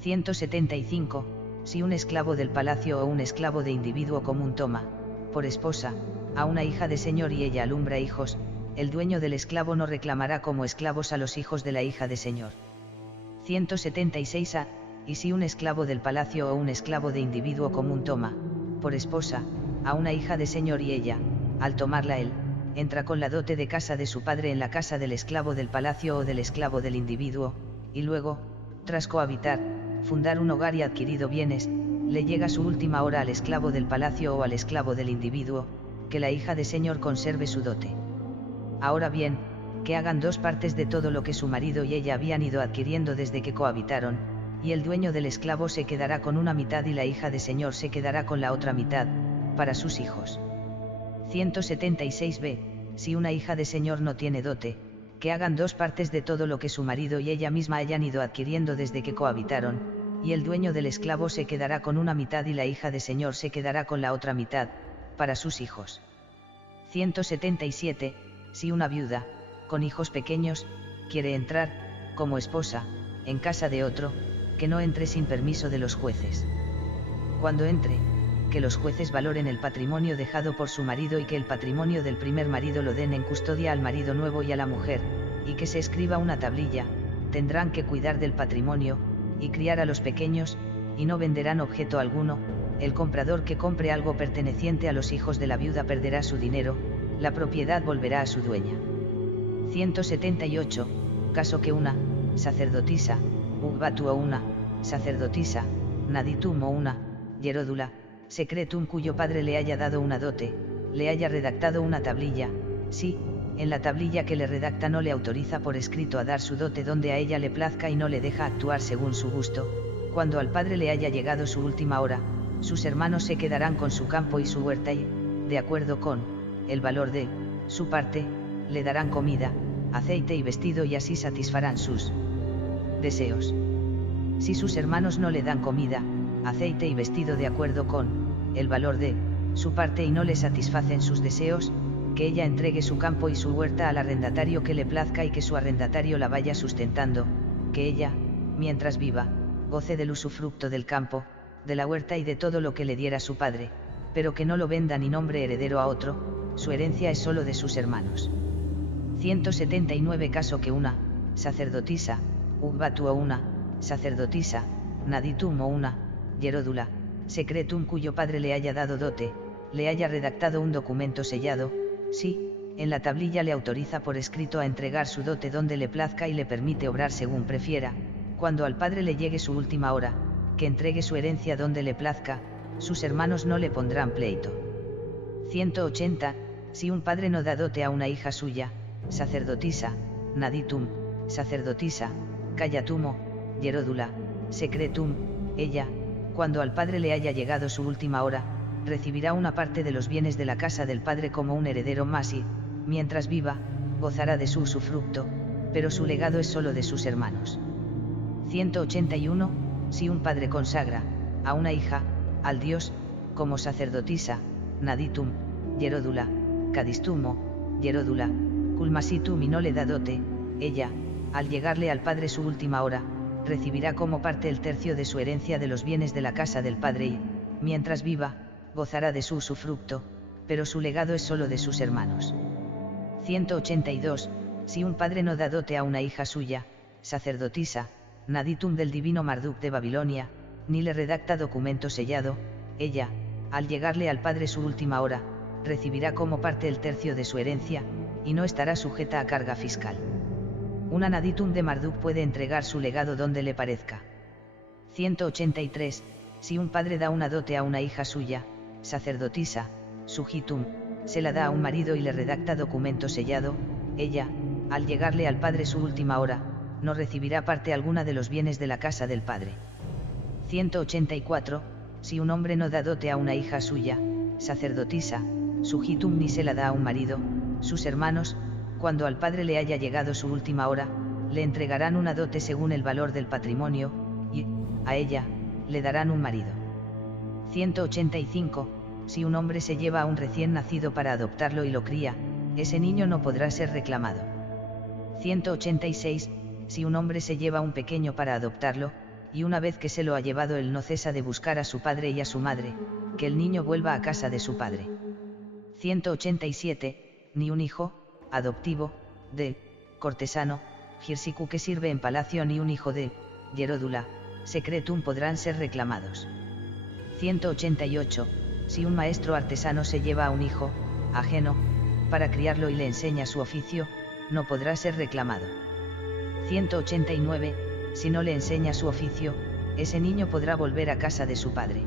175. Si un esclavo del palacio o un esclavo de individuo común toma, por esposa, a una hija de señor y ella alumbra hijos, el dueño del esclavo no reclamará como esclavos a los hijos de la hija de señor. 176. Y si un esclavo del palacio o un esclavo de individuo común toma, por esposa, a una hija de señor y ella, al tomarla él, entra con la dote de casa de su padre en la casa del esclavo del palacio o del esclavo del individuo, y luego, tras cohabitar, fundar un hogar y adquirido bienes, le llega su última hora al esclavo del palacio o al esclavo del individuo, que la hija de señor conserve su dote. Ahora bien, que hagan dos partes de todo lo que su marido y ella habían ido adquiriendo desde que cohabitaron, y el dueño del esclavo se quedará con una mitad y la hija de señor se quedará con la otra mitad, para sus hijos. 176b. Si una hija de señor no tiene dote, que hagan dos partes de todo lo que su marido y ella misma hayan ido adquiriendo desde que cohabitaron, y el dueño del esclavo se quedará con una mitad y la hija de señor se quedará con la otra mitad, para sus hijos. 177. Si una viuda, con hijos pequeños, quiere entrar, como esposa, en casa de otro, que no entre sin permiso de los jueces. Cuando entre, que los jueces valoren el patrimonio dejado por su marido y que el patrimonio del primer marido lo den en custodia al marido nuevo y a la mujer, y que se escriba una tablilla, tendrán que cuidar del patrimonio, y criar a los pequeños, y no venderán objeto alguno, el comprador que compre algo perteneciente a los hijos de la viuda perderá su dinero, la propiedad volverá a su dueña. 178. Caso que una sacerdotisa, ugbatu o una sacerdotisa, naditum o una yeródula, secretum cuyo padre le haya dado una dote, le haya redactado una tablilla, si, en la tablilla que le redacta no le autoriza por escrito a dar su dote donde a ella le plazca y no le deja actuar según su gusto, cuando al padre le haya llegado su última hora, sus hermanos se quedarán con su campo y su huerta y, de acuerdo con el valor de su parte, le darán comida, aceite y vestido y así satisfarán sus deseos. Si sus hermanos no le dan comida, aceite y vestido de acuerdo con el valor de su parte y no le satisfacen sus deseos, que ella entregue su campo y su huerta al arrendatario que le plazca y que su arrendatario la vaya sustentando, que ella, mientras viva, goce del usufructo del campo, de la huerta y de todo lo que le diera su padre, pero que no lo venda ni nombre heredero a otro, su herencia es solo de sus hermanos. 179. Caso que una sacerdotisa, ugbatu o una sacerdotisa, naditum o una yeródula, secretum cuyo padre le haya dado dote, le haya redactado un documento sellado, si, en la tablilla le autoriza por escrito a entregar su dote donde le plazca y le permite obrar según prefiera, cuando al padre le llegue su última hora, que entregue su herencia donde le plazca, sus hermanos no le pondrán pleito. 180. Si un padre no da dote a una hija suya, sacerdotisa, naditum, sacerdotisa, callatumo, yeródula, secretum, ella, cuando al padre le haya llegado su última hora, recibirá una parte de los bienes de la casa del padre como un heredero más y, mientras viva, gozará de su usufructo, pero su legado es solo de sus hermanos. 181. Si un padre consagra a una hija al Dios, como sacerdotisa, naditum, yeródula, cadistumo, yeródula, culmasitum y no le da dote, ella, al llegarle al padre su última hora, recibirá como parte el tercio de su herencia de los bienes de la casa del padre y, mientras viva, gozará de su usufructo, pero su legado es solo de sus hermanos. 182. Si un padre no da dote a una hija suya, sacerdotisa, Naditum del divino Marduk de Babilonia, ni le redacta documento sellado, ella, al llegarle al padre su última hora, recibirá como parte el tercio de su herencia, y no estará sujeta a carga fiscal. Una Naditum de Marduk puede entregar su legado donde le parezca. 183. Si un padre da una dote a una hija suya, sacerdotisa, sujitum, se la da a un marido y le redacta documento sellado, ella, al llegarle al padre su última hora, no recibirá parte alguna de los bienes de la casa del padre. 184. Si un hombre no da dote a una hija suya, sacerdotisa, sujitum ni se la da a un marido, sus hermanos, cuando al padre le haya llegado su última hora, le entregarán una dote según el valor del patrimonio, y, a ella, le darán un marido. 185. Si un hombre se lleva a un recién nacido para adoptarlo y lo cría, ese niño no podrá ser reclamado. 186. Si un hombre se lleva a un pequeño para adoptarlo, y una vez que se lo ha llevado él no cesa de buscar a su padre y a su madre, que el niño vuelva a casa de su padre. 187. Ni un hijo, adoptivo, de, cortesano, Girsiku que sirve en palacio ni un hijo de, Yerodula, secretum podrán ser reclamados. 188. Si un maestro artesano se lleva a un hijo, ajeno, para criarlo y le enseña su oficio, no podrá ser reclamado. 189. Si no le enseña su oficio, ese niño podrá volver a casa de su padre.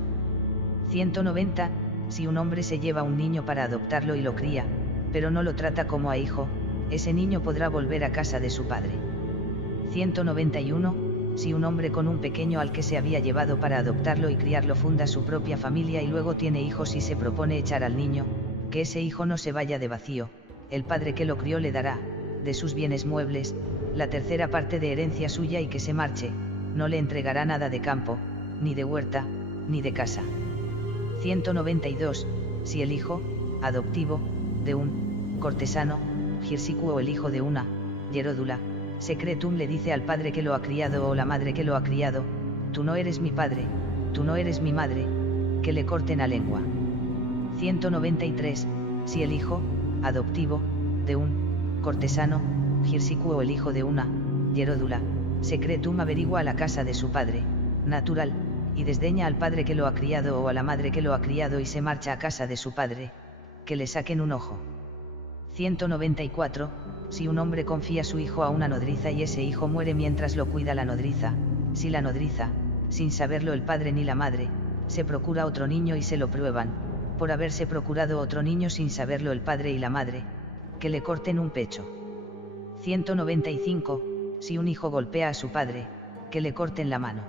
190. Si un hombre se lleva a un niño para adoptarlo y lo cría, pero no lo trata como a hijo, ese niño podrá volver a casa de su padre. 191. Si un hombre con un pequeño al que se había llevado para adoptarlo y criarlo funda su propia familia y luego tiene hijos y se propone echar al niño, que ese hijo no se vaya de vacío, el padre que lo crió le dará, de sus bienes muebles, la tercera parte de herencia suya y que se marche, no le entregará nada de campo, ni de huerta, ni de casa. 192. Si el hijo, adoptivo, de un, cortesano, Girsiku o el hijo de una, Yerodula, secretum le dice al padre que lo ha criado o la madre que lo ha criado, tú no eres mi padre, tú no eres mi madre, que le corten a lengua. 193. Si el hijo, adoptivo, de un, cortesano, Girsiku o el hijo de una, Yerodula, secretum averigua a la casa de su padre, natural, y desdeña al padre que lo ha criado o a la madre que lo ha criado y se marcha a casa de su padre, que le saquen un ojo. 194. Si un hombre confía su hijo a una nodriza y ese hijo muere mientras lo cuida la nodriza, si la nodriza, sin saberlo el padre ni la madre, se procura otro niño y se lo prueban, por haberse procurado otro niño sin saberlo el padre y la madre, que le corten un pecho. 195. Si un hijo golpea a su padre, que le corten la mano.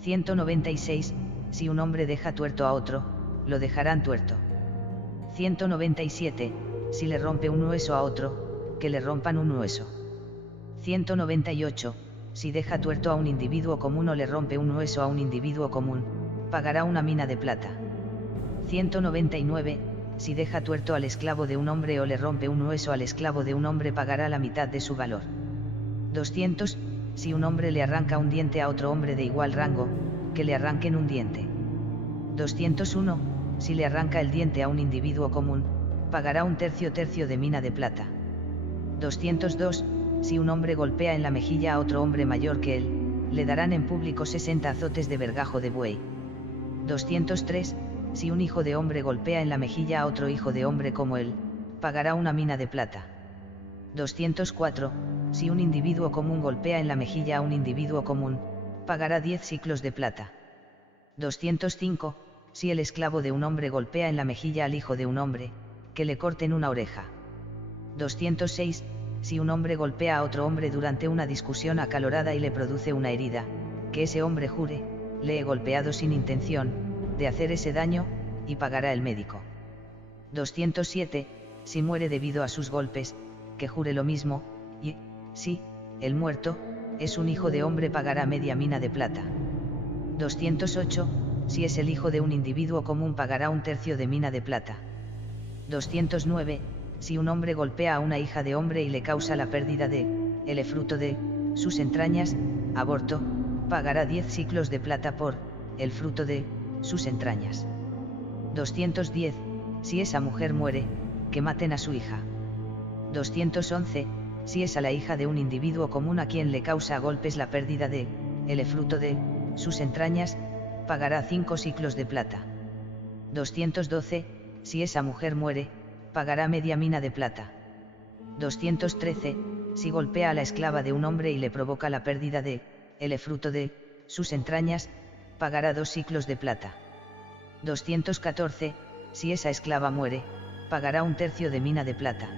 196. Si un hombre deja tuerto a otro, lo dejarán tuerto. 197. Si le rompe un hueso a otro, que le rompan un hueso. 198. Si deja tuerto a un individuo común o le rompe un hueso a un individuo común, pagará una mina de plata. 199. Si deja tuerto al esclavo de un hombre o le rompe un hueso al esclavo de un hombre, pagará la mitad de su valor. 200. Si un hombre le arranca un diente a otro hombre de igual rango, que le arranquen un diente. 201. Si le arranca el diente a un individuo común, pagará un tercio de mina de plata. 202. Si un hombre golpea en la mejilla a otro hombre mayor que él, le darán en público 60 azotes de vergajo de buey. 203. Si un hijo de hombre golpea en la mejilla a otro hijo de hombre como él, pagará una mina de plata. 204. Si un individuo común golpea en la mejilla a un individuo común, pagará 10 siclos de plata. 205. Si el esclavo de un hombre golpea en la mejilla al hijo de un hombre, que le corten una oreja. 206. Si un hombre golpea a otro hombre durante una discusión acalorada y le produce una herida, que ese hombre jure, le he golpeado sin intención de hacer ese daño, y pagará el médico. 207. Si muere debido a sus golpes, que jure lo mismo, y, si, el muerto, es un hijo de hombre, pagará media mina de plata. 208. Si es el hijo de un individuo común, pagará un tercio de mina de plata. 209. Si un hombre golpea a una hija de hombre y le causa la pérdida de, el fruto de, sus entrañas, aborto, pagará 10 siclos de plata por, el fruto de, sus entrañas. 210. Si esa mujer muere, que maten a su hija. 211. si es a la hija de un individuo común a quien le causa a golpes la pérdida de, el fruto de, sus entrañas, pagará 5 siclos de plata. 212, si esa mujer muere, pagará media mina de plata. 213, si golpea a la esclava de un hombre y le provoca la pérdida de, el fruto de, sus entrañas, pagará 2 siclos de plata. 214, si esa esclava muere, pagará 1/3 de mina de plata.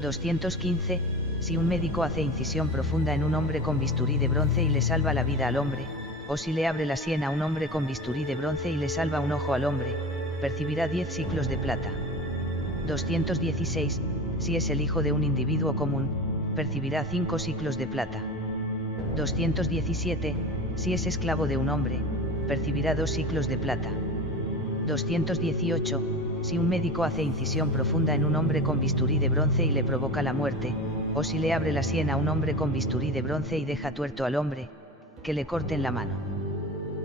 215, si un médico hace incisión profunda en un hombre con bisturí de bronce y le salva la vida al hombre, o si le abre la sien a un hombre con bisturí de bronce y le salva un ojo al hombre, percibirá 10 siclos de plata. 216, si es el hijo de un individuo común, percibirá 5 siclos de plata. 217, si es esclavo de un hombre, percibirá 2 siclos de plata. 218, si un médico hace incisión profunda en un hombre con bisturí de bronce y le provoca la muerte, o si le abre la sien a un hombre con bisturí de bronce y deja tuerto al hombre, que le corten la mano.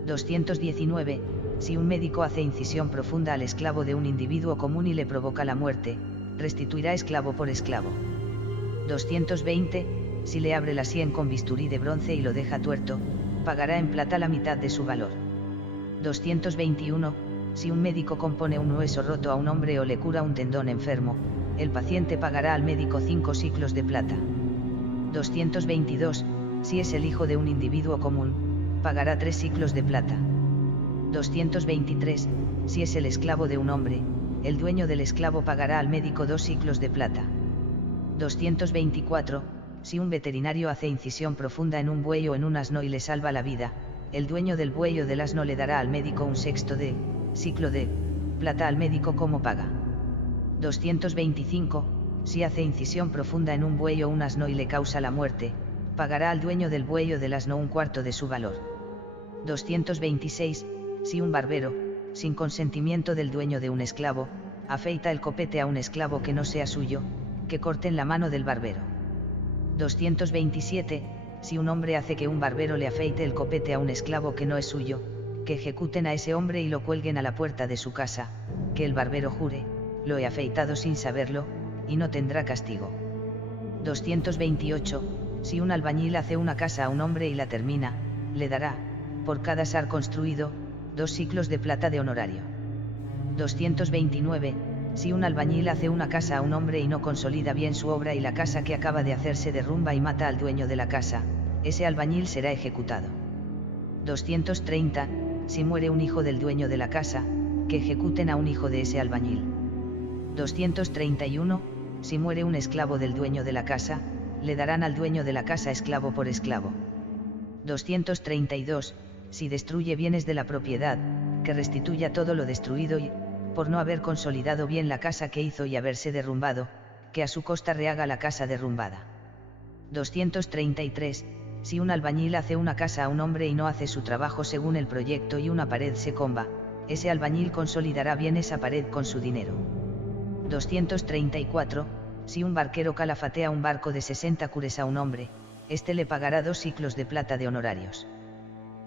219, si un médico hace incisión profunda al esclavo de un individuo común y le provoca la muerte, restituirá esclavo por esclavo. 220, si le abre la sien con bisturí de bronce y lo deja tuerto, pagará en plata la mitad de su valor. 221, si un médico compone un hueso roto a un hombre o le cura un tendón enfermo, el paciente pagará al médico 5 siclos de plata. 222, si es el hijo de un individuo común, pagará 3 siclos de plata. 223, si es el esclavo de un hombre, el dueño del esclavo pagará al médico 2 siclos de plata. 224, si un veterinario hace incisión profunda en un buey o en un asno y le salva la vida, el dueño del buey o del asno le dará al médico 1/6 de siclo de plata al médico como paga. 225, si hace incisión profunda en un buey o un asno y le causa la muerte, pagará al dueño del buey o del asno 1/4 de su valor. 226, si un barbero, sin consentimiento del dueño de un esclavo, afeita el copete a un esclavo que no sea suyo, que corten la mano del barbero. 227, si un hombre hace que un barbero le afeite el copete a un esclavo que no es suyo, que ejecuten a ese hombre y lo cuelguen a la puerta de su casa, que el barbero jure, lo he afeitado sin saberlo, y no tendrá castigo. 228, si un albañil hace una casa a un hombre y la termina, le dará, por cada sar construido, 2 siclos de plata de honorario. 229, si un albañil hace una casa a un hombre y no consolida bien su obra y la casa que acaba de hacer se derrumba y mata al dueño de la casa, ese albañil será ejecutado. 230, si muere un hijo del dueño de la casa, que ejecuten a un hijo de ese albañil. 231, si muere un esclavo del dueño de la casa, le darán al dueño de la casa esclavo por esclavo. 232, si destruye bienes de la propiedad, que restituya todo lo destruido y, por no haber consolidado bien la casa que hizo y haberse derrumbado, que a su costa rehaga la casa derrumbada. 233, si un albañil hace una casa a un hombre y no hace su trabajo según el proyecto y una pared se comba, ese albañil consolidará bien esa pared con su dinero. 234, si un barquero calafatea un barco de 60 cures a un hombre, éste le pagará 2 siclos de plata de honorarios.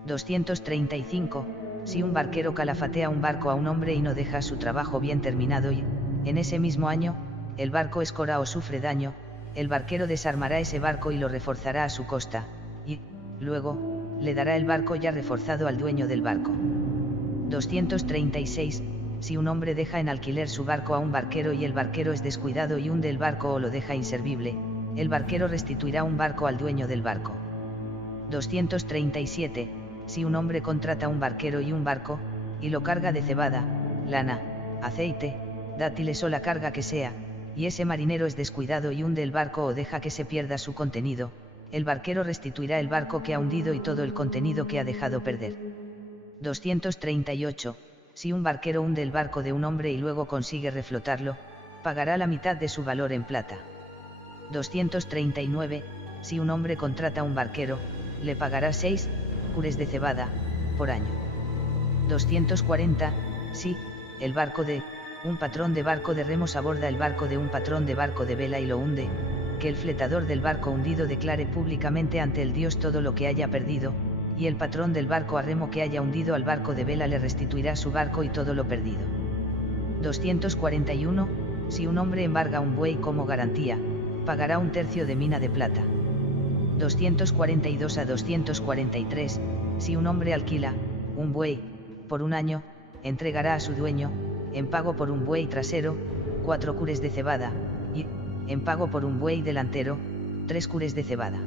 235, si un barquero calafatea un barco a un hombre y no deja su trabajo bien terminado y, en ese mismo año, el barco escora o sufre daño, el barquero desarmará ese barco y lo reforzará a su costa, y, luego, le dará el barco ya reforzado al dueño del barco. 236, si un hombre deja en alquiler su barco a un barquero y el barquero es descuidado y hunde el barco o lo deja inservible, el barquero restituirá un barco al dueño del barco. 237, si un hombre contrata un barquero y un barco, y lo carga de cebada, lana, aceite, dátiles o la carga que sea, y ese marinero es descuidado y hunde el barco o deja que se pierda su contenido, el barquero restituirá el barco que ha hundido y todo el contenido que ha dejado perder. 238, si un barquero hunde el barco de un hombre y luego consigue reflotarlo, pagará la mitad de su valor en plata. 239, si un hombre contrata un barquero, le pagará 6 cures de cebada por año. 240, si el barco de un patrón de barco de remos aborda el barco de un patrón de barco de vela y lo hunde, que el fletador del barco hundido declare públicamente ante el Dios todo lo que haya perdido, y el patrón del barco a remo que haya hundido al barco de vela le restituirá su barco y todo lo perdido. 241, si un hombre embarga un buey como garantía, pagará un tercio de mina de plata. 242 a 243, si un hombre alquila un buey por un año, entregará a su dueño, en pago por un buey trasero, 4 cures de cebada, y, en pago por un buey delantero, 3 cures de cebada.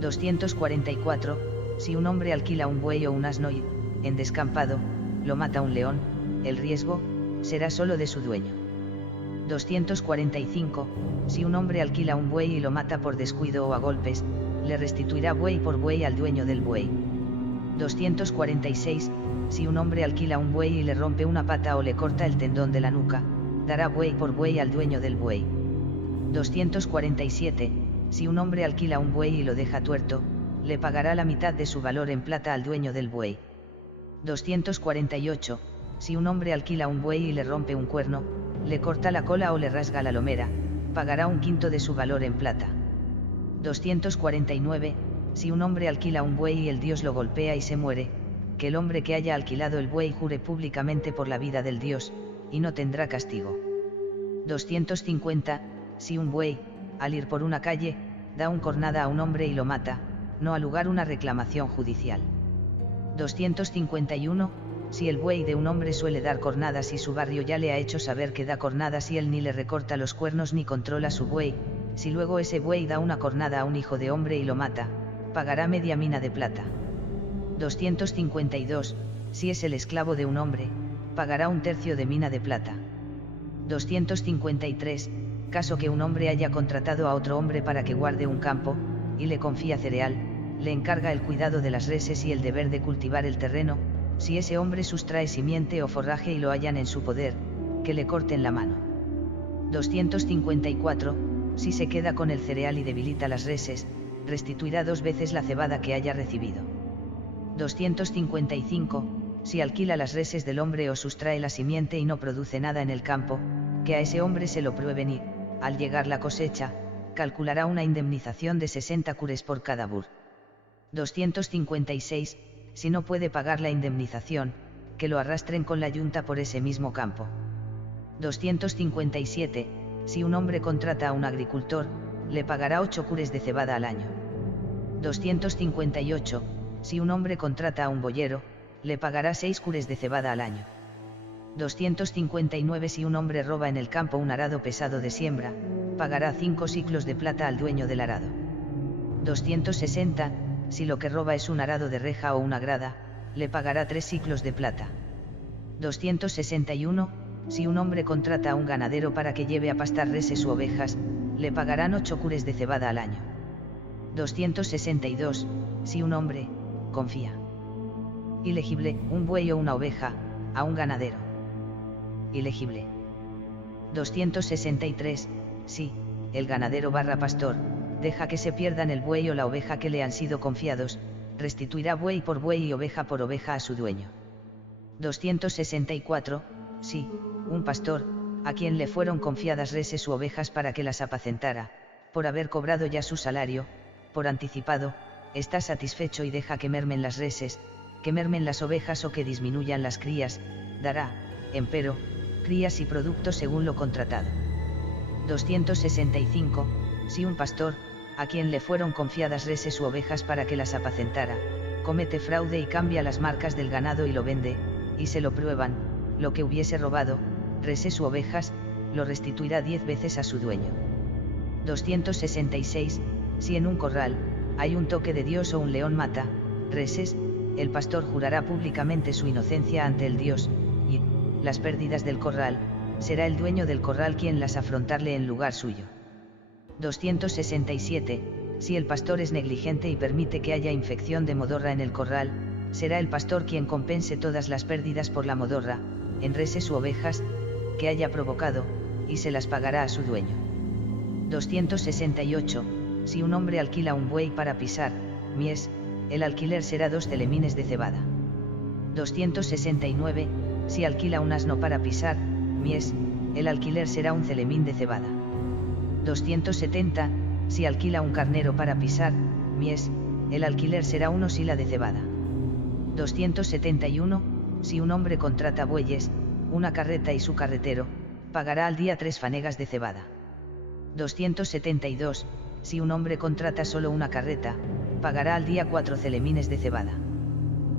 244, si un hombre alquila un buey o un asno y, en descampado, lo mata un león, el riesgo será solo de su dueño. 245, si un hombre alquila un buey y lo mata por descuido o a golpes, le restituirá buey por buey al dueño del buey. 246, si un hombre alquila un buey y le rompe una pata o le corta el tendón de la nuca, dará buey por buey al dueño del buey. 247, si un hombre alquila un buey y lo deja tuerto, le pagará la mitad de su valor en plata al dueño del buey. 248, si un hombre alquila un buey y le rompe un cuerno, le corta la cola o le rasga la lomera, pagará un quinto de su valor en plata. 249, si un hombre alquila un buey y el dios lo golpea y se muere, que el hombre que haya alquilado el buey jure públicamente por la vida del dios, y no tendrá castigo. 250, si un buey, al ir por una calle, da un cornada a un hombre y lo mata, no ha lugar una reclamación judicial. 251, si el buey de un hombre suele dar cornadas y su barrio ya le ha hecho saber que da cornadas y él ni le recorta los cuernos ni controla su buey, si luego ese buey da una cornada a un hijo de hombre y lo mata, pagará media mina de plata. 252, si es el esclavo de un hombre, pagará un tercio de mina de plata. 253, caso que un hombre haya contratado a otro hombre para que guarde un campo, y le confía cereal, le encarga el cuidado de las reses y el deber de cultivar el terreno, si ese hombre sustrae simiente o forraje y lo hallan en su poder, que le corten la mano. 254, si se queda con el cereal y debilita las reses, restituirá 2 veces la cebada que haya recibido. 255, si alquila las reses del hombre o sustrae la simiente y no produce nada en el campo, que a ese hombre se lo prueben y, al llegar la cosecha, calculará una indemnización de 60 cures por cada bur. 256, si no puede pagar la indemnización, que lo arrastren con la yunta por ese mismo campo. 257, si un hombre contrata a un agricultor, le pagará 8 cures de cebada al año. 258, si un hombre contrata a un boyero, le pagará 6 cures de cebada al año. 259, si un hombre roba en el campo un arado pesado de siembra, pagará 5 siclos de plata al dueño del arado. 260, si lo que roba es un arado de reja o una grada, le pagará 3 siclos de plata. 261, si un hombre contrata a un ganadero para que lleve a pastar reses u ovejas, le pagarán 8 cures de cebada al año. 262, si un hombre confía ilegible, un buey o una oveja, a un ganadero ilegible. 263, si el ganadero / pastor deja que se pierdan el buey o la oveja que le han sido confiados, restituirá buey por buey y oveja por oveja a su dueño. 264, si un pastor, a quien le fueron confiadas reses u ovejas para que las apacentara, por haber cobrado ya su salario, por anticipado, está satisfecho y deja que mermen las reses, que mermen las ovejas o que disminuyan las crías, dará, empero, crías y productos según lo contratado. 265, si un pastor, a quien le fueron confiadas reses u ovejas para que las apacentara, comete fraude y cambia las marcas del ganado y lo vende, y se lo prueban, lo que hubiese robado, reses u ovejas, lo restituirá 10 veces a su dueño. 266, si en un corral, hay un toque de Dios o un león mata reses, el pastor jurará públicamente su inocencia ante el Dios, y, las pérdidas del corral, será el dueño del corral quien las afrontarle en lugar suyo. 267, si el pastor es negligente y permite que haya infección de modorra en el corral, será el pastor quien compense todas las pérdidas por la modorra, en reses u ovejas, que haya provocado, y se las pagará a su dueño. 268, si un hombre alquila un buey para pisar mies, el alquiler será 2 celemines de cebada. 269, si alquila un asno para pisar mies, el alquiler será 1 celemín de cebada. 270, si alquila un carnero para pisar mies, el alquiler será 1 sila de cebada. 271, si un hombre contrata bueyes, una carreta y su carretero, pagará al día 3 fanegas de cebada. 272, si un hombre contrata solo una carreta, pagará al día 4 celemines de cebada.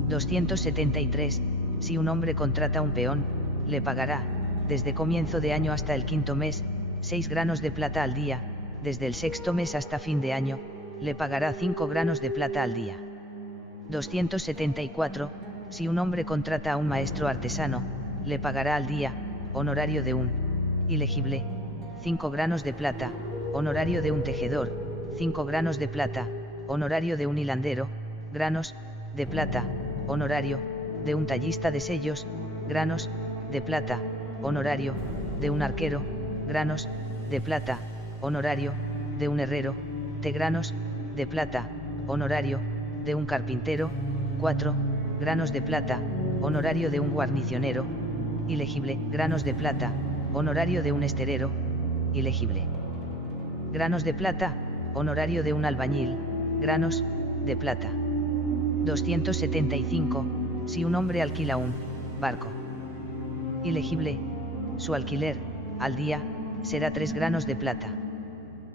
273, si un hombre contrata un peón, le pagará, desde comienzo de año hasta el quinto mes, 6 granos de plata al día, desde el sexto mes hasta fin de año, le pagará 5 granos de plata al día. 274, si un hombre contrata a un maestro artesano, le pagará al día, honorario de un ilegible, 5 granos de plata, honorario de un tejedor, 5 granos de plata, honorario de un hilandero, granos, de plata, honorario, de un tallista de sellos, granos, de plata, honorario, de un arquero, granos, de plata, honorario, de un herrero, granos, de plata, honorario, de un carpintero, 4 granos de plata, honorario de un guarnicionero, ilegible, granos de plata, honorario de un esterero, ilegible. Granos de plata, honorario de un albañil, granos, de plata. 275, si un hombre alquila un barco ilegible, su alquiler, al día, será 3 granos de plata.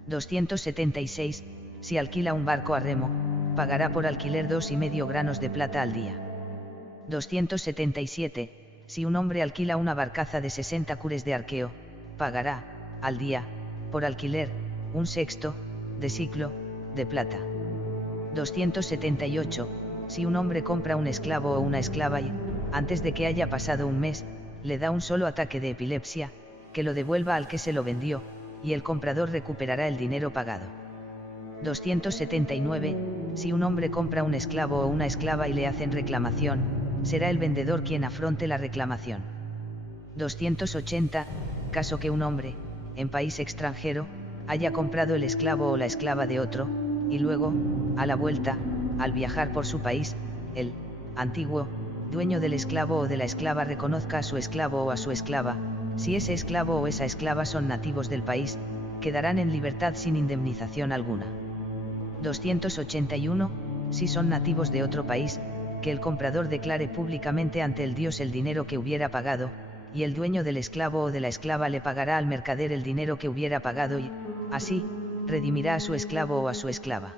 276, si alquila un barco a remo, pagará por alquiler 2,5 granos de plata al día. 277, si un hombre alquila una barcaza de 60 cures de arqueo, pagará, al día, por alquiler, 1/6 de siclo, de plata. 278, si un hombre compra un esclavo o una esclava y, antes de que haya pasado un mes, le da un solo ataque de epilepsia, que lo devuelva al que se lo vendió, y el comprador recuperará el dinero pagado. 279, si un hombre compra un esclavo o una esclava y le hacen reclamación, será el vendedor quien afronte la reclamación. 280, caso que un hombre, en país extranjero, haya comprado el esclavo o la esclava de otro, y luego, a la vuelta, al viajar por su país, el antiguo dueño del esclavo o de la esclava reconozca a su esclavo o a su esclava, si ese esclavo o esa esclava son nativos del país, quedarán en libertad sin indemnización alguna. 281, si son nativos de otro país, que el comprador declare públicamente ante el dios el dinero que hubiera pagado, y el dueño del esclavo o de la esclava le pagará al mercader el dinero que hubiera pagado y, así, redimirá a su esclavo o a su esclava.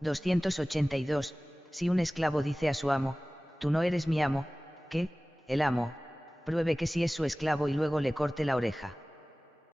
282, si un esclavo dice a su amo, tú no eres mi amo, que, el amo, pruebe que sí es su esclavo y luego le corte la oreja.